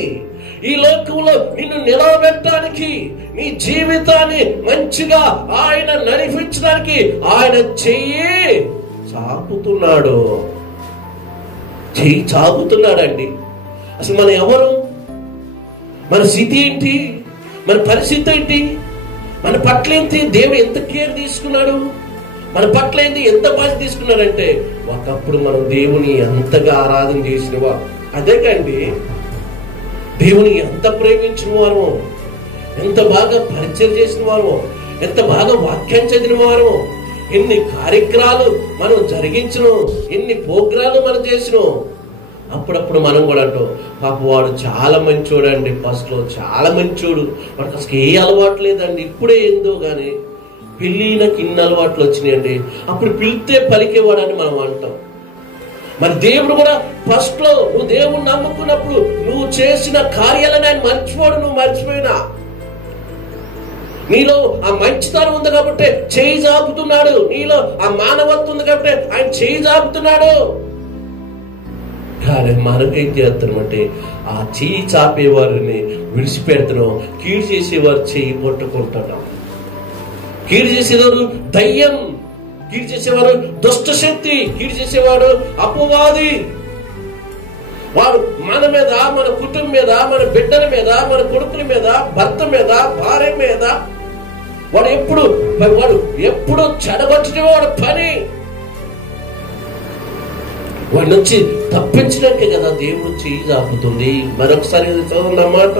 ఈ లోకంలో నిన్ను నిలవబెట్టడానికి, నీ జీవితాన్ని మంచిగా ఆయన నడిపించడానికి ఆయన చెయ్యి చాపుతున్నాడు. చెయ్యి చాపుతున్నాడండి. అసలు మనం ఎవరు? మన స్థితి ఏంటి? మన పరిస్థితి ఏంటి? మన పట్ల ఏంటి? దేవుడు ఎంత కేర్ తీసుకున్నాడు మన పట్ల ఏంటి, ఎంత బాధ్యత తీసుకున్నాడంటే, ఒకప్పుడు మనం దేవుని ఎంతగా ఆరాధన చేసినవా, అదే కండి దేవుని ఎంత ప్రేమించిన వారమో, ఎంత బాగా పరిచయం చేసిన వారమో, ఎంత బాగా వాక్యం చదివిన వారమో, ఎన్ని కార్యక్రమాలు మనం జరిగించను, ఎన్ని ప్రోగ్రాలు మనం చేసినో. అప్పుడప్పుడు మనం కూడా అంటాం, పాప వాడు చాలా మంచోడు అండి, ఫస్ట్ లో చాలా మంచోడు, వాడికి అసలు ఏ అలవాటు లేదండి, ఇప్పుడే ఏందో గాని పెళ్ళినకి ఇన్ని అలవాట్లు వచ్చినాయండి, అప్పుడు పిలితే పలికేవాడని మనం అంటాం. మరి దేవుడు కూడా ఫస్ట్ లో నువ్వు దేవుడు నమ్ముకున్నప్పుడు నువ్వు చేసిన కార్యాలను ఆయన మర్చిపోడు. నువ్వు మర్చిపోయినా నీలో ఆ మంచితనం ఉంది కాబట్టి చేయి జాపుతున్నాడు, నీలో ఆ మానవత్వం ఉంది కాబట్టి ఆయన చేయి జాపుతున్నాడు. కానీ మనం ఏం చేస్తున్నామంటే ఆ చెయ్యి చాపేవారిని విడిచిపెడుతున్నాం, కీడు చేసేవారు చెయ్యి పట్టుకుంటున్నాం. కీడు చేసేవారు దయ్యం, కీడు చేసేవారు దుష్ట శక్తి, కీడు చేసేవాడు అపవాది. వాడు మన మీద, మన కుటుంబం మీద, మన బిడ్డల మీద, మన కొడుకుల మీద, భర్త మీద, భార్య మీద వాడు ఎప్పుడు చెడగొట్టేవాడు పని. వాడి నుంచి తప్పించడానికే కదా దేవుడు చెయ్యి చాపుతుంది. మరొకసారి చదవండి అన్నమాట.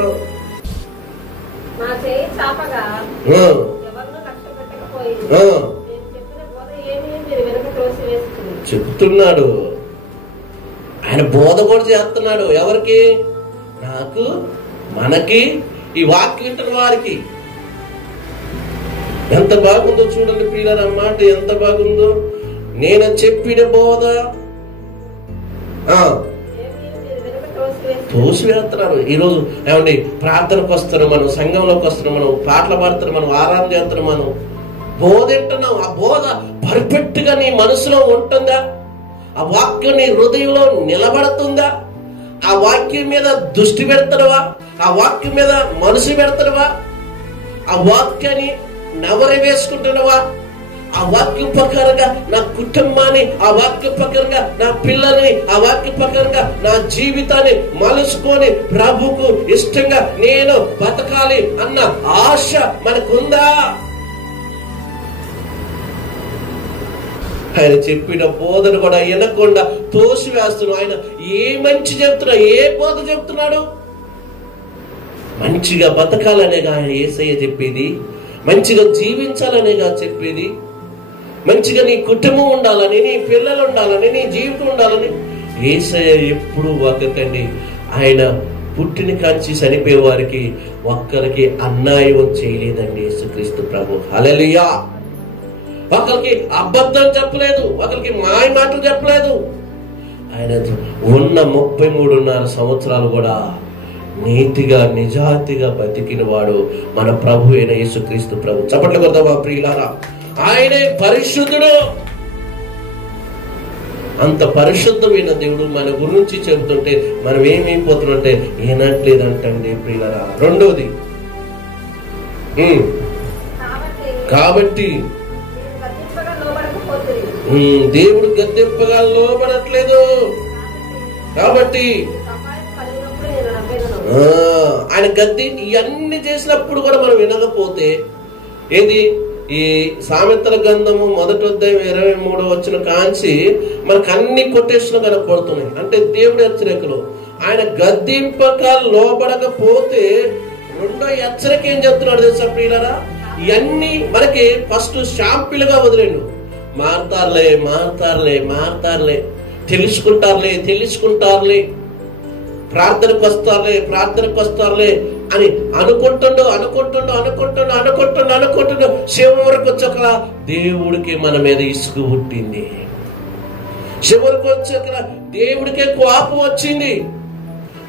చెప్తున్నాడు ఆయన, బోధ కూడా చేస్తున్నాడు. ఎవరికి? నాకు, మనకి, ఈ వాక్యం వింటున్న వారికి. ఎంత బాగుందో చూడండి ప్రియులారా, అన్నమాట ఎంత బాగుందో. నేను చెప్పిన బోధ తోసివేస్తున్నారు. ఈరోజు ఏమండి, ప్రార్థనకు వస్తున్నాం మనం, సంఘంలోకి వస్తున్నాం మనం, పాటలు పాడుతున్నాం మనం, ఆరాధన చేస్తున్నాం మనం, బోధ వింటున్నాం. ఆ బోధ పర్ఫెక్ట్ గా నీ మనసులో ఉంటుందా? ఆ వాక్యం నీ హృదయంలో నిలబడుతుందా? ఆ వాక్యం మీద దృష్టి పెడతావా? ఆ వాక్యం మీద మనసు పెడతావా? ఆ వాక్యాన్ని నవరి వేసుకుంటున్నావా? ఆ వాక్యం ప్రకారంగా నా కుటుంబాన్ని, ఆ వాక్య ప్రకారంగా నా పిల్లల్ని, ఆ వాక్య ప్రకారంగా నా జీవితాన్ని మలుచుకొని ప్రభుకు ఇష్టంగా నేను బతకాలి అన్న ఆశ మనకుందా? ఆయన చెప్పిన బోధను కూడా వినకుండా తోసివేస్తున్నాడు. ఆయన ఏ మంచి చెప్తున్నాడు, ఏ బోధ చెప్తున్నాడు? మంచిగా బతకాలనేగా ఆయన యేసయ్య చెప్పేది, మంచిగా జీవించాలనేగా చెప్పేది, మంచిగా నీ కుటుంబం ఉండాలని, నీ పిల్లలు ఉండాలని, నీ జీవితం ఉండాలని. యేసయ్య ఎప్పుడు ఒక్కకండి, ఆయన పుట్టిన కాంచి చనిపోయే వారికి ఒక్కరికి అన్యాయం చేయలేదండి యేసుక్రీస్తు ప్రభు. హల్లెలూయా. ఒకరికి అబద్ధం చెప్పలేదు, ఒకరికి మాయ మాటలు చెప్పలేదు. ఆయన ఉన్న 33.5 సంవత్సరాలు కూడా నీతిగా నిజాతిగా బతికిన వాడు మన ప్రభు అయిన యేసుక్రీస్తు ప్రభు. చప్పట్లు కొడదామా ప్రియులారా? ఆయనే పరిశుద్ధుడు. అంత పరిశుద్ధమైన దేవుడు మన గురించి చెబుతుంటే మనం ఏమైపోతున్నట్టే ఏనట్లేదంటండి ప్రియులారా. రెండోది, కాబట్టి దేవుడు గద్దెంపగా లోబడట్లేదు. కాబట్టి ఆయన గద్దె ఇవన్నీ చేసినప్పుడు కూడా మనం వినకపోతే ఏది? ఈ సామెతల గ్రంథము 1వ అధ్యాయం 23వ వచనం కాంచి మనకు అన్ని కొటేషన్లు కనపడుతున్నాయి. అంటే దేవుడి హెచ్చరికలు. ఆయన గద్దెంపక లోబడకపోతే రెండో హెచ్చరిక ఏం చెప్తున్నాడు తెలుసా ప్రియులారా? ఇవన్నీ మనకి ఫస్ట్ షాంపిల్ గా వదిలేండు. మారుతారులే మారుతారులే మారుతారులే, తెలుసుకుంటారులే, ప్రార్థనకు వస్తారులే అని అనుకుంటుండు. చివరికి వచ్చాక దేవుడికి మన మీద ఇసుకు పుట్టింది. చివరికి వచ్చాక దేవుడికే కోపం వచ్చింది.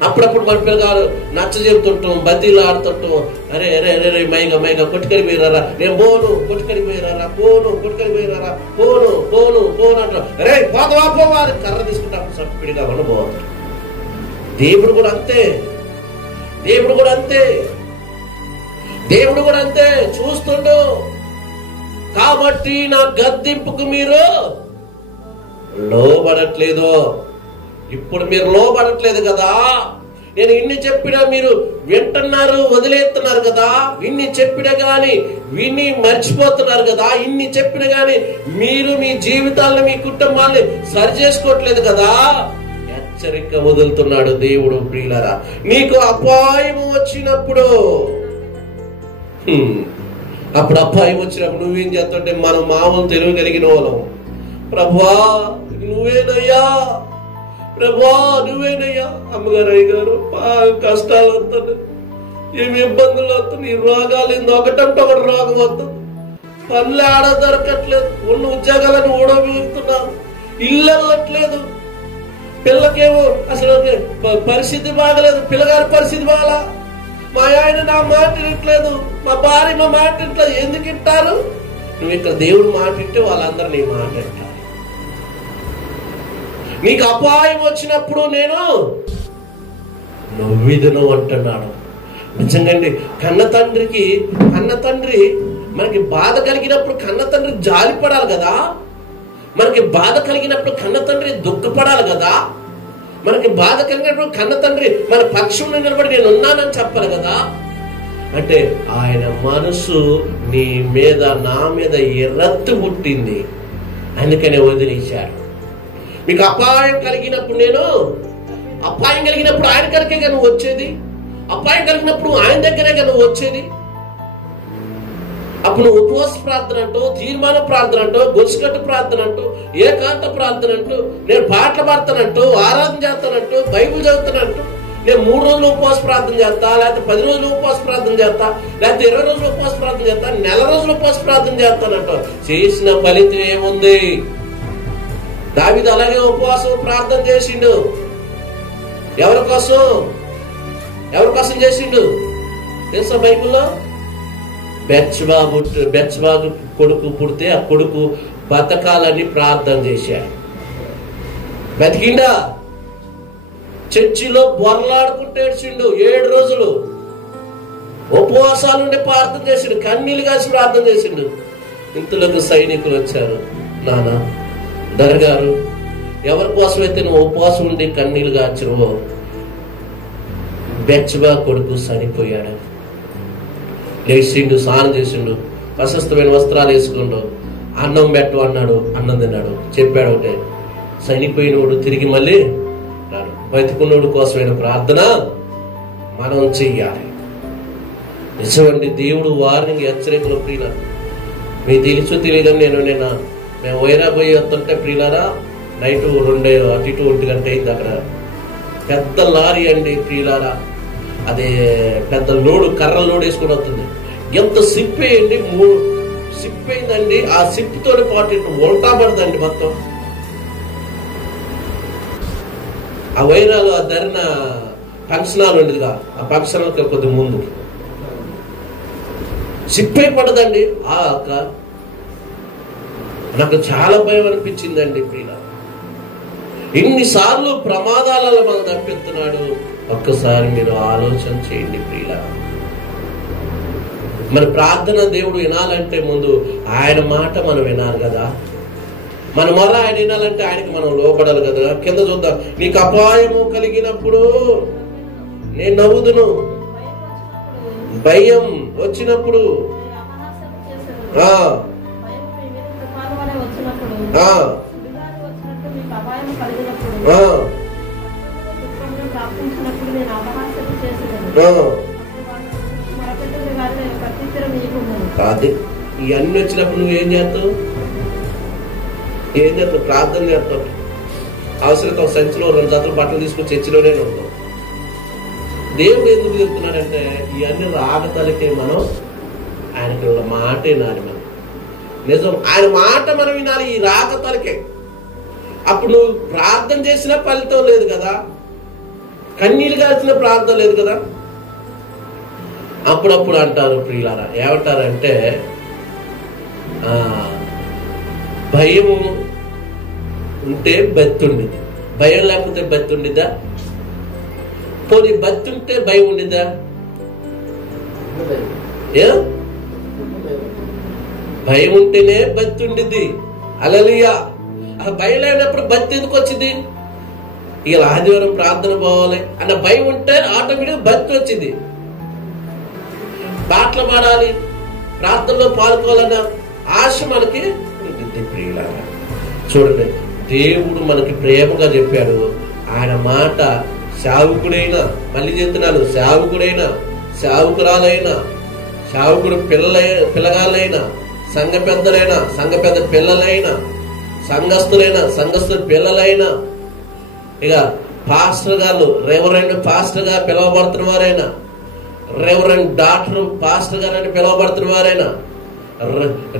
అప్పుడప్పుడు మన పిల్లగారు నచ్చ చెబుతుంటాం, బద్దీలు ఆడుతుంటాం. అరే మైగా కొట్టుకరి పోయిరారా, నేను కొట్టుకరి పోను అంటారు. అరే పోవారు కర్ర తీసుకుంటా సప్పిడిగా ఉండబోతారు. దేవుడు కూడా అంతే చూస్తుండు. కాబట్టి నా గద్దింపుకు మీరు లోబడట్లేదు. ఇప్పుడు మీరు లోబడట్లేదు కదా. నేను ఇన్ని చెప్పినా మీరు వింటున్నారు, వదిలేస్తున్నారు కదా. ఇన్ని చెప్పినా గాని విని మర్చిపోతున్నారు కదా. ఇన్ని చెప్పినా గాని మీరు మీ జీవితాలను, మీ కుటుంబాన్ని సరి చేసుకోవట్లేదు కదా. హెచ్చరిక వదులుతున్నాడు దేవుడు. ప్రియులారా, నీకు అపాయం వచ్చినప్పుడు అపాయం వచ్చినప్పుడు నువ్వేం చేస్తుంటే మనం మామూలు తెలివి కలిగిన వాళ్ళం. ప్రభువా నువ్వేనయ్యా, అమ్మగారు అయ్యగారు కష్టాలు వస్తుంది, ఏమి ఇబ్బందులు వస్తుంది, రోగాలు ఒకటంటే ఒకటి రోగం వస్తుంది, పనులు ఆడ దొరకట్లేదు, ఉన్న ఉద్యోగాలను ఊడబీరుతున్నాను, ఇల్లు వెళ్ళట్లేదు, పిల్లకేమో అసలు పరిస్థితి బాగలేదు, పిల్లగారి పరిస్థితి బాగా, మా ఆయన నా మాట వినట్లేదు, మా భార్య మా మాట వినట్లేదు. ఎందుకు వింటారు? నువ్వు ఇక్కడ దేవుడు మాట వింటే వాళ్ళందరూ నీ మాట వింటారు. నీకు అపాయం వచ్చినప్పుడు నేను నవ్విదును అంటున్నాడు. నిజంగా కన్న తండ్రి మనకి బాధ కలిగినప్పుడు కన్న తండ్రి జాలిపడాలి కదా. మనకి బాధ కలిగినప్పుడు కన్న తండ్రి దుఃఖపడాలి కదా. మనకి బాధ కలిగినప్పుడు కన్న తండ్రి మన పక్షంలో నిలబడి నేను ఉన్నానని చెప్పాలి కదా. అంటే ఆయన మనసు నీ మీద నా మీద ఎర్రత్తు పుట్టింది, అందుకనే వదిలేశాడు. మీకు అపాయం కలిగినప్పుడు ఆయన కనుకే నువ్వు వచ్చేది, అపాయం కలిగినప్పుడు ఆయన దగ్గరే నువ్వు వచ్చేది. అప్పుడు నువ్వు ఉపవాస ప్రార్థన అంటూ, తీర్మాన ప్రార్థన అంటూ, గొలుసుకట్టు ప్రార్థన అంటూ, ఏకాంత ప్రార్థన అంటూ, నేను పాటలు పాడతానంటూ, ఆరాధన చేస్తానంటూ, బైబిల్ చదువుతానంటూ, నేను 3 రోజులు ఉపవాస ప్రార్థన చేస్తా, లేకపోతే 10 రోజులు ఉపవాస ప్రార్థన చేస్తా, లేకపోతే 20 రోజులు ఉపవాస ప్రార్థన చేస్తా, నెల రోజులు ఉపవాస ప్రార్థన చేస్తానంటూ చేసిన ఫలితం ఏముంది? దావీదు అలాగే ఉపవాసం ప్రార్థన చేసిండు. ఎవరి కోసం చేసిండు తెలుసా? బైబిల్లో బెత్షెబా కొడుకు పుడితే ఆ కొడుకు బతకాలని ప్రార్థన చేశాడు. బతికిండా? చర్చిలో బొరలాడుకుంటూ ఏడ్చిండు 7 రోజులు. ఉపవాసాలు ఉండి ప్రార్థన చేసిండు, కన్నీళ్ళు కాసి ప్రార్థన చేసిండు. ఇంతలోకి సైనికులు వచ్చారు. నాన్న దర్గారు, ఎవరి కోసమైతే నువ్వు ఉపవాసం ఉండి కన్నీళ్ళు కాచినవో బెత్షెబా కొడుకు చనిపోయాడు. లేచిండు, స్నానం చేసిండు, ప్రశస్తమైన వస్త్రాలు వేసుకుండు, అన్నం పెట్టు అన్నాడు, అన్నం తిన్నాడు. చెప్పాడు ఒకటే, చనిపోయినోడు తిరిగి మళ్ళీ రాడు, బతికున్నోడు కోసమైన ప్రార్థన మనం చెయ్యాలి. నిజమండి, దేవుడు వారిని హెచ్చరికలు ప్రియుల మీకు తెలుసు తెలియదని మేము వైరా పోయి వస్తుంటే ప్రియులారా నైట్ 2 అటు ఇటు 1 గంట అయింది. అక్కడ పెద్ద లారీ అండి ప్రియులారా, అదే పెద్ద లోడు, కర్ర లోడ్ వేసుకుని వస్తుంది. ఎంత సిప్ వేయండి, 3 సిప్ అయిందండి. ఆ సిప్ తోటి పాటు ఇటు ఉల్టా పడదండి మొత్తం. ఆ వైరాలు ఆ ధరన ఫంక్షన్ హాల్ ఉండేదిగా, ఆ ఫంక్షన్ హాల్ కొద్ది ముందు సిప్ అయి పడదండి. నాకు చాలా భయం అనిపించిందండి ప్రియుల. ఎన్నిసార్లు ప్రమాదాలలో మనం తప్పిస్తున్నాడు. ఒక్కసారి మీరు ఆలోచన చేయండి ప్రియుల. మన ప్రార్థన దేవుడు వినాలంటే ముందు ఆయన మాట మనం వినాలి కదా. మన మొర ఆయన వినాలంటే ఆయనకి మనం లోపడాలి కదా. కింద చూద్దాం. నీకు అపాయము కలిగినప్పుడు నేను నవ్వుదును, భయం వచ్చినప్పుడు అది ఇవన్నీ వచ్చినప్పుడు నువ్వేం చేస్తావు? ప్రార్థన చేస్తావు. అవసరం ఒక సంచిలో 2 జతలు బట్టలు తీసుకుని చర్చిలోనే ఉంటాం. దేవుడు ఎందుకు చెప్తున్నాడంటే ఇవన్నీ రాగతలకే మనం ఆయనకి మాట వినాలి. మనం నిజం ఆయన మాట మనం వినాలి. ఈ రాగతలకే అప్పుడు నువ్వు ప్రార్థన చేసినా ఫలితం లేదు కదా, కన్నీళ్ళు కాల్చిన ప్రార్థన లేదు కదా. అప్పుడప్పుడు అంటారు ప్రియులారా, ఏమంటారంటే భయం ఉంటే భక్తి ఉండిద్ది, భయం లేకపోతే భక్తి ఉండిద్దా? పోనీ భక్తి ఉంటే భయం ఉండిద్దా? భయం ఉంటేనే భక్తి ఉండిద్ది. హల్లెలూయా. ఆ భయం లేనప్పుడు భక్తి ఎందుకు వచ్చింది? ఇక ఆదివారం ప్రార్థన పోవాలి అన్న భయం ఉంటే ఆటోమేటిక్ భక్తి వచ్చింది. పాటలు పాడాలి, ప్రార్థనలో పాల్గొనాలన్న ఆశ మనకి ఉంటుంది ప్రియులారా. చూడండి, దేవుడు మనకి ప్రేమగా చెప్పాడు. ఆయన మాట సేవకుడైనా, మళ్ళీ చెప్తున్నాను, సేవకుడైనా, సేవకురాలైనా, సేవకుడు పిల్లగాళ్ళైనా, సంఘ పెద్దలైనా, సంఘ పెద్ద పిల్లలైనా, సంఘస్థులైనా, సంఘస్థుల పిల్లలైనా, ఇక పాస్టర్ గారు, రెవరెండ్ పాస్టర్ గా పిలువబడుతున్న వారైనా, రెవరెండ్ డాక్టర్ పాస్టర్ గారు అని పిలువబడుతున్న వారైనా,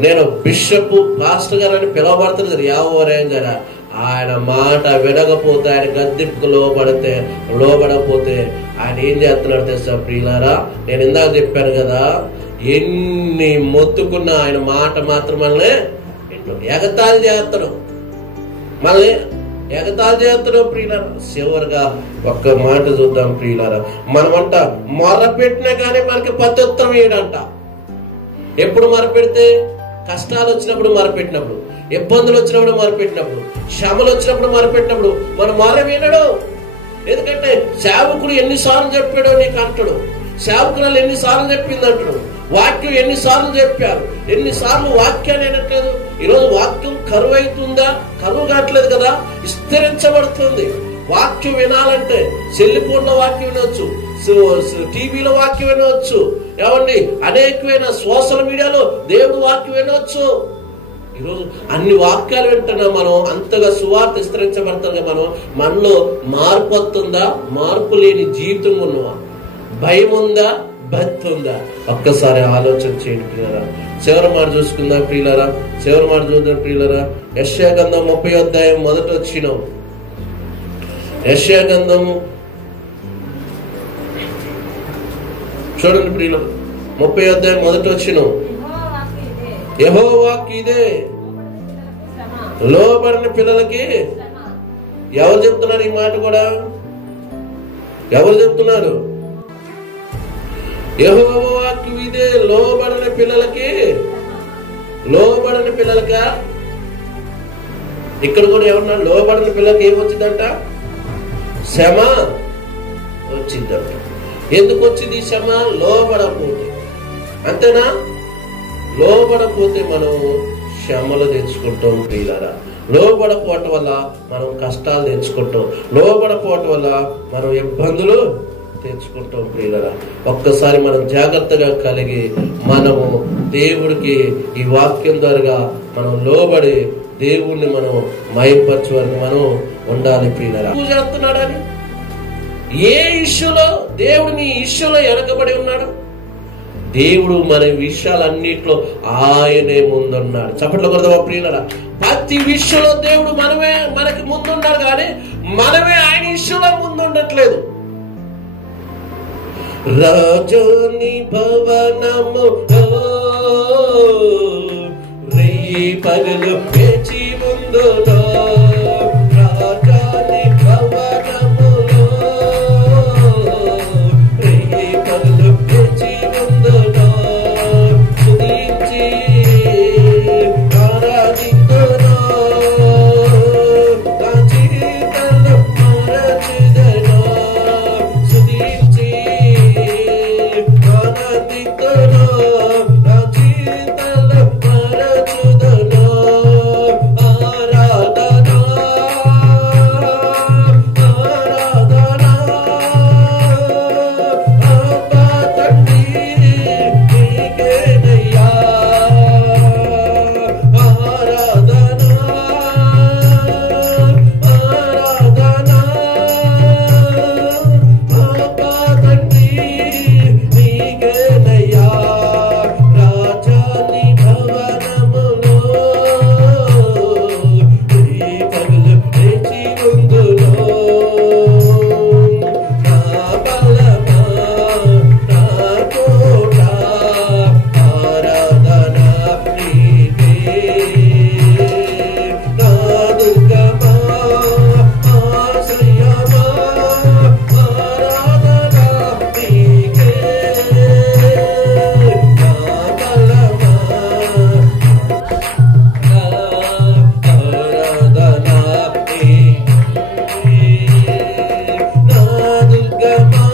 నేను బిషప్ పాస్టర్ గారు అని పిలువబడుతున్నది ఎవరైనా కదా, ఆయన మాట వినకపోతే, ఆయన గద్దెప్పుకు లోబడకపోతే ఆయన ఏం చేస్తున్నాడు తెలుసా ప్రియులారా? నేను ఇందాక చెప్పాను కదా, ఎన్ని మొత్తుకున్నా ఆయన మాట మాత్రం మనల్ని ఎగతాళి చేస్తాడు. మళ్ళీ ఎగతాళి చేస్తున్నావు ప్రియులారా. చివరిగా ఒక్క మాట చూద్దాం ప్రియులారా. మనమంట మొరపెట్టినా కానీ మనకి ప్రత్యుత్తరం ఏడంట. ఎప్పుడు మొరపెడితే? కష్టాలు వచ్చినప్పుడు మొరపెట్టినప్పుడు, ఇబ్బందులు వచ్చినప్పుడు మొరపెట్టినప్పుడు, శ్రమలు వచ్చినప్పుడు మొరపెట్టినప్పుడు మన మొర వినడు. ఎందుకంటే సేవకుడు ఎన్నిసార్లు చెప్పాడో నీకు అంటాడు. సేవకురాలు ఎన్నిసార్లు చెప్పింది అంటాడు. వాక్యం ఎన్నిసార్లు చెప్పారు, ఎన్నిసార్లు వాక్యాన్ని వినట్లేదు. ఈరోజు వాక్యం కరువు అవుతుందా? కరువు కావట్లేదు కదా, విస్తరించబడుతుంది. వాక్యం వినాలంటే సెల్ ఫోన్లో వాక్యం వినవచ్చు, టీవీలో వాక్యం వినవచ్చు, ఏమండి అనేకమైన సోషల్ మీడియాలో దేవుడు వాక్యం వినవచ్చు. ఈరోజు అన్ని వాక్యాలు వింటున్నాం మనం. అంతగా సువార్త విస్తరించబడుతుందిగా మనలో మార్పు వస్తుందా? మార్పు లేని జీవితం ఉన్నవా? భయం ఉందా? భక్తి ఉందా? ఒక్కసారి ఆలోచన చేయండి ప్రియులారా. చివరి మాట చూసుకుందాం ప్రియులారా. చివరి మాట చూద్దాం ప్రియులారా. యెషయా గ్రంథం 30వ అధ్యాయం మొదటి వచనం. యెషయా గ్రంథము చూడండి ప్రియులారా, 30వ అధ్యాయం మొదటి వచనం. యెహోవా వాక్కు ఇదే, లోబడిన పిల్లలకి. ఎవరు చెప్తున్నారు ఈ మాట కూడా? ఎవరు చెప్తున్నారు? యెహోవా వాక్కు ఇదే, లోబడిన పిల్లలకి. లోబడిన పిల్లలకా? ఇక్కడ కూడా ఏమన్నా లోబడిన పిల్లలకి ఏమొచ్చిందంట? శ్రమ వచ్చిందంట. ఎందుకు వచ్చింది శ్రమ? లోబడకపోతే. అంతేనా? లోబడకపోతే మనం శ్రమలు తెచ్చుకుంటాం ప్రియులారా. లోబడపోవటం వల్ల మనం కష్టాలు తెచ్చుకుంటాం. లోబడపోవటం వల్ల మనం ఇబ్బందులు తెచ్చుకుంటాం ప్రియులారా. ఒక్కసారి మనం జాగ్రత్తగా కలిగి మనము దేవుడికి ఈ వాక్యం ద్వారా మనం లోబడి దేవుణ్ణి మనం మహింపరచే వరకు మనం ఉండాలి ప్రియులారా. పూజ చేస్తున్నాడని ఏ ఇష్యూలో దేవుడు నీ ఇష్యూలో వెనకబడి ఉన్నాడు? దేవుడు మన విషయాలన్నిట్లో ఆయనే ముందున్నాడు. చప్పట్లు కొడదామా ప్రియులారా? ప్రతి విషయంలో దేవుడు మనకి ముందున్నాడు, కానీ మనమే ఆయన విషయంలో ముందుండట్లేదు. రాజోని భవనములో రేయి పగలు వేచి ముందులో, రాజోని భవనములో రేయి పగలు వేచి ముందులో, స్తుతించి ఆరాధింతును, నా జీవితంలో మరచిదను, స్తుతించి ఆనందింతును, నా జీవితంలో మరచుదను. ఆరాధన ఆరాధన అబ్బా తండ్రి నీకేనయ్యా. ఆరాధన ఆరాధన అబ్బా తండ్రి నీకేనయ్యా. రాజాని భవనములో ఈ పగలు వేచి ఉందులో, నా బలమా నా కోట ఆరాధన నీకే, నా దుర్గమా ఆశ్రయమా ఆరాధన నీకే, నా బలమా ఆరాధన నీకే, నా దుర్గమా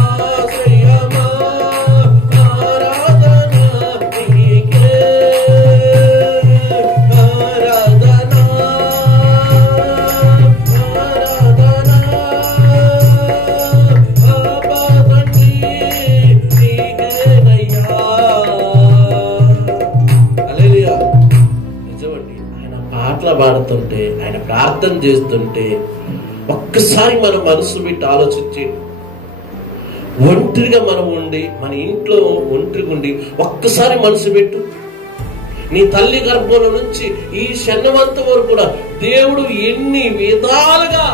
ఆశ్రయమా ఆరాధన నీకే, ఆరాధన ఆరాధన అబ్బా తండ్రి నీకేనయ్యా. హల్లెలూయా. నిజమండి, ఆయన పాటలు పాడుతుంటే, ఆయన ప్రార్థన చేస్తుంటే ఒక్కసారి మన మనసు పెట్టి ఆలోచించి, ఒంటరిగా మనం ఉండి మన ఇంట్లో ఒంటరిగా ఉండి ఒక్కసారి మనసు పెట్టు. నీ తల్లి గర్భంలో నుంచి ఈ క్షణమంత వరకు కూడా దేవుడు ఎన్ని విధాలుగా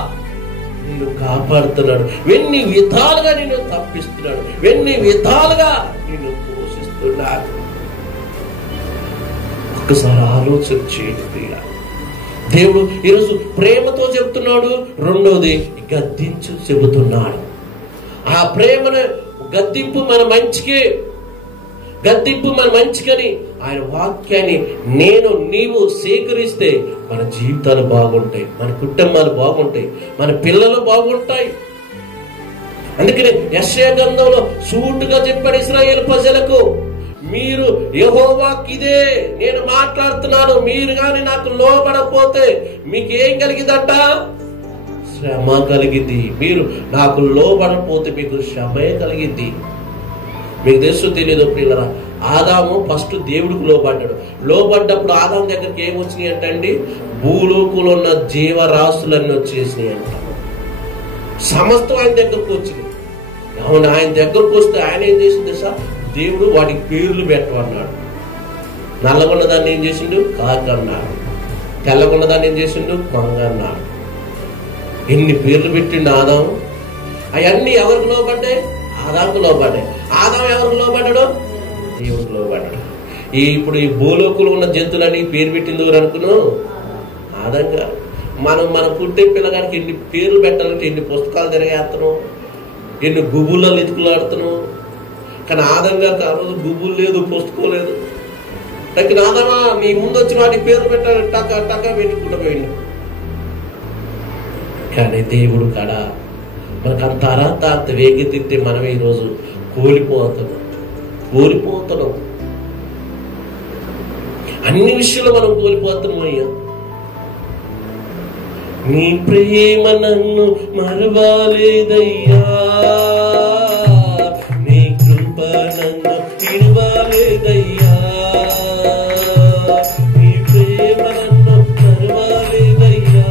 నిన్ను కాపాడుతున్నాడు, ఎన్ని విధాలుగా నిన్ను తప్పిస్తున్నాడు, ఎన్ని విధాలుగా నిన్ను పోషిస్తున్నాడు. ఒక్కసారి ఆలోచన చేయండి ప్రియ. దేవుడు ఈరోజు ప్రేమతో చెప్తున్నాడు, రెండోది గద్దించు చెబుతున్నాడు. ఆ ప్రేమను గద్దింపు మన మంచికే, గద్దింపు మన మంచికని ఆయన వాక్యాన్ని నీవు స్వీకరిస్తే మన జీవితాలు బాగుంటాయి, మన కుటుంబాలు బాగుంటాయి, మన పిల్లలు బాగుంటాయి. అందుకని యెషయా గ్రంథంలో సూటుగా చెప్పాడు ఇశ్రాయేలు ప్రజలకు, మీరు యెహోవాకి ఇదే నేను మాట్లాడుతున్నాను, మీరు కానీ నాకు లోబడకపోతే మీకు ఏం కలిగిదంట? శ్రమ కలిగింది. మీరు నాకు లోబడకపోతే మీకు శ్రమే కలిగింది. మీకు తెలుసు తెలియదు పిల్లరా, ఆదాము ఫస్ట్ దేవుడికి లోబడ్డాడు. లోబడ్డప్పుడు ఆదాము దగ్గరికి ఏమొచ్చినాయి అంటండి? భూలోకంలో ఉన్న జీవరాశులన్నీ వచ్చేసినాయి అంట. సమస్తం ఆయన దగ్గరకు వచ్చింది. అవును, ఆయన దగ్గరకు వస్తే ఆయన ఏం చేసింది సార్? దేవుడు వాటికి పేర్లు పెట్టమన్నాడు. నల్లగొండ దాన్ని ఏం చేసిండు? కాకి అన్నాడు. తెల్లగొండ దాన్ని ఏం చేసిండు? మంగ అన్నాడు. ఎన్ని పేర్లు పెట్టిండు ఆదాము. అవన్నీ ఎవరికి లోబడ్డాయి? ఆదాముకు లోబడ్డాయి. ఆదాము ఎవరికి లోబడ్డాడు? దేవుడికి లోబడ్డాడు. ఇప్పుడు ఈ భూలోకులు ఉన్న జంతువులని పేరు పెట్టింది ఎవరు అనుకున్నావు? ఆదంగా. మన పుట్టే పిల్లగానికి ఎన్ని పేర్లు పెట్టాలంటే ఎన్ని పుస్తకాలు తిరగేస్తున్నాం, ఎన్ని గుబుల్లో ఎతుకులాడుతున్నాం. కానీ ఆదంగారికి ఆ రోజు గుబులు లేదు, పుస్తకం లేదు. నాకు ఆదమా నీ ముందు వచ్చిన వాటి పేరు పెట్టాలి, టక టక పెట్టుకుంటూ పోయిండు. కానీ దేవుడు కాడ మనకు అంత అర్హత అంత వేగెత్తితే మనం ఈరోజు కోల్పోతున్నాం. అన్ని విషయాలు మనం కోల్పోతున్నాం. అయ్యా, నీ ప్రేమ నన్ను మరవాలేదయ్యా, నీ కృప నన్ను విడవలేదయ్యా, నీ ప్రేమ నన్ను మరవాలేదయ్యా,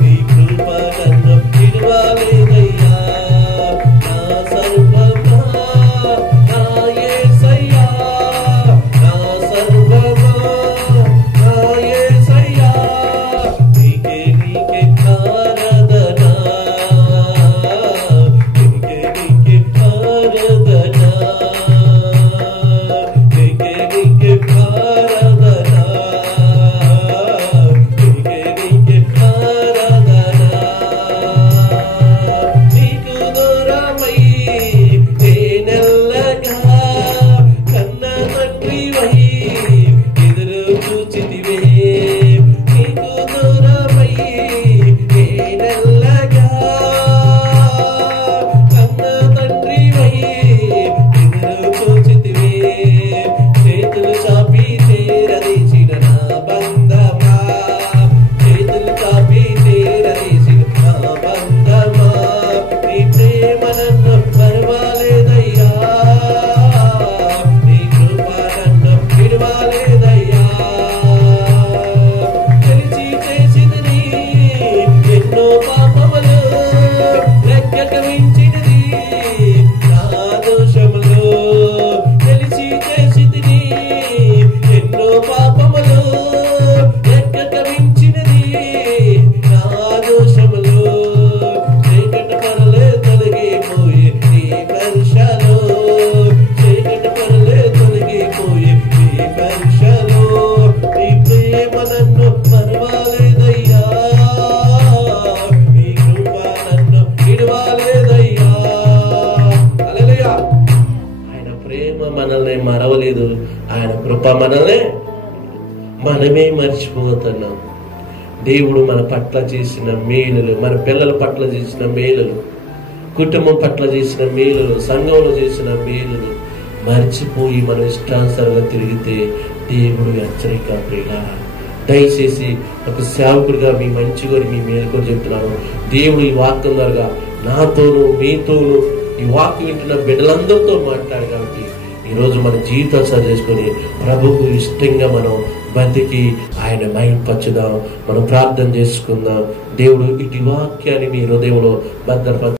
నీ కృప నన్ను విడవలేదయ్యా, నా సర్వమా నా యేసయ్యా, నా సర్వమా నా యేసయ్యా, నీకే ఆరాధనా, నీకే ఆరాధనా, నీకే ఆరాధనా, నీకే ఆరాధనా. నీకు దూరమై నేనెల్లగా కన్న తండ్రివై ఎదురు చూచితివే, నీకు దూరమై నేనెల్లగా కన్న తండ్రివై ఎదురు చూచితివే, చేతులు చాపి చేరదీసిన నా బంధమా, చేతులు చాపి చేరదీసిన నా బంధమా, నీ ప్రేమ నన్ను మరవాలేదయ్యా, నీ కృప నన్ను విడవలేదయ్యా, తెలిసి చేసినది ఎన్నో పాపములు, లెక్కకు మించినది నా దోషములు, తెలిసి చేసినది ఎన్నో పాపములు, లెక్కకు మించినది నా దోషములు, చీకటి పరలే తొలగిపోయి నీ పరీక్షలో, చీకటి పరలే తొలగిపోయి నీ పరీక్షలో, నీ ప్రేమ నన్ను మరవాలేదయ్యా, నీ కృప నన్ను విడవలేదయ్యా. హల్లెలూయా. ఆయన ప్రేమ మనల్ని మరవలేదు, ఆయన కృప మనమే మర్చిపోతున్నాం. దేవుడు మన పట్ల చేసిన మేలులు, మన పిల్లల పట్ల చేసిన మేలులు, కుటుంబం పట్ల చేసిన మేలులు, సంఘంలో చేసిన మేలులు మర్చిపోయి మనం ఇష్టానుసారంగా తిరిగితే దేవుడు హెచ్చరిక. ప్రియులారా, దయచేసి ఒక సేవకుడిగా మీ మంచి కోరి మీ మేలు కోరి చెప్తున్నాను. దేవుడు ఈ వాక్యం ద్వారా నాతోనూ మీతోనూ ఈ వాక్యం వింటున్న బిడ్డలందరితో మాట్లాడు. కాబట్టి ఈరోజు మన జీవితాలు సరి చేసుకొని ప్రభుకు ఇష్టంగా మనం బతికి ఆయన మహిమపరచుదాం. మనం ప్రార్థన చేసుకుందాం. దేవుడు ఇటు వాక్యాన్ని మీ హృదయంలో భద్రపరచు.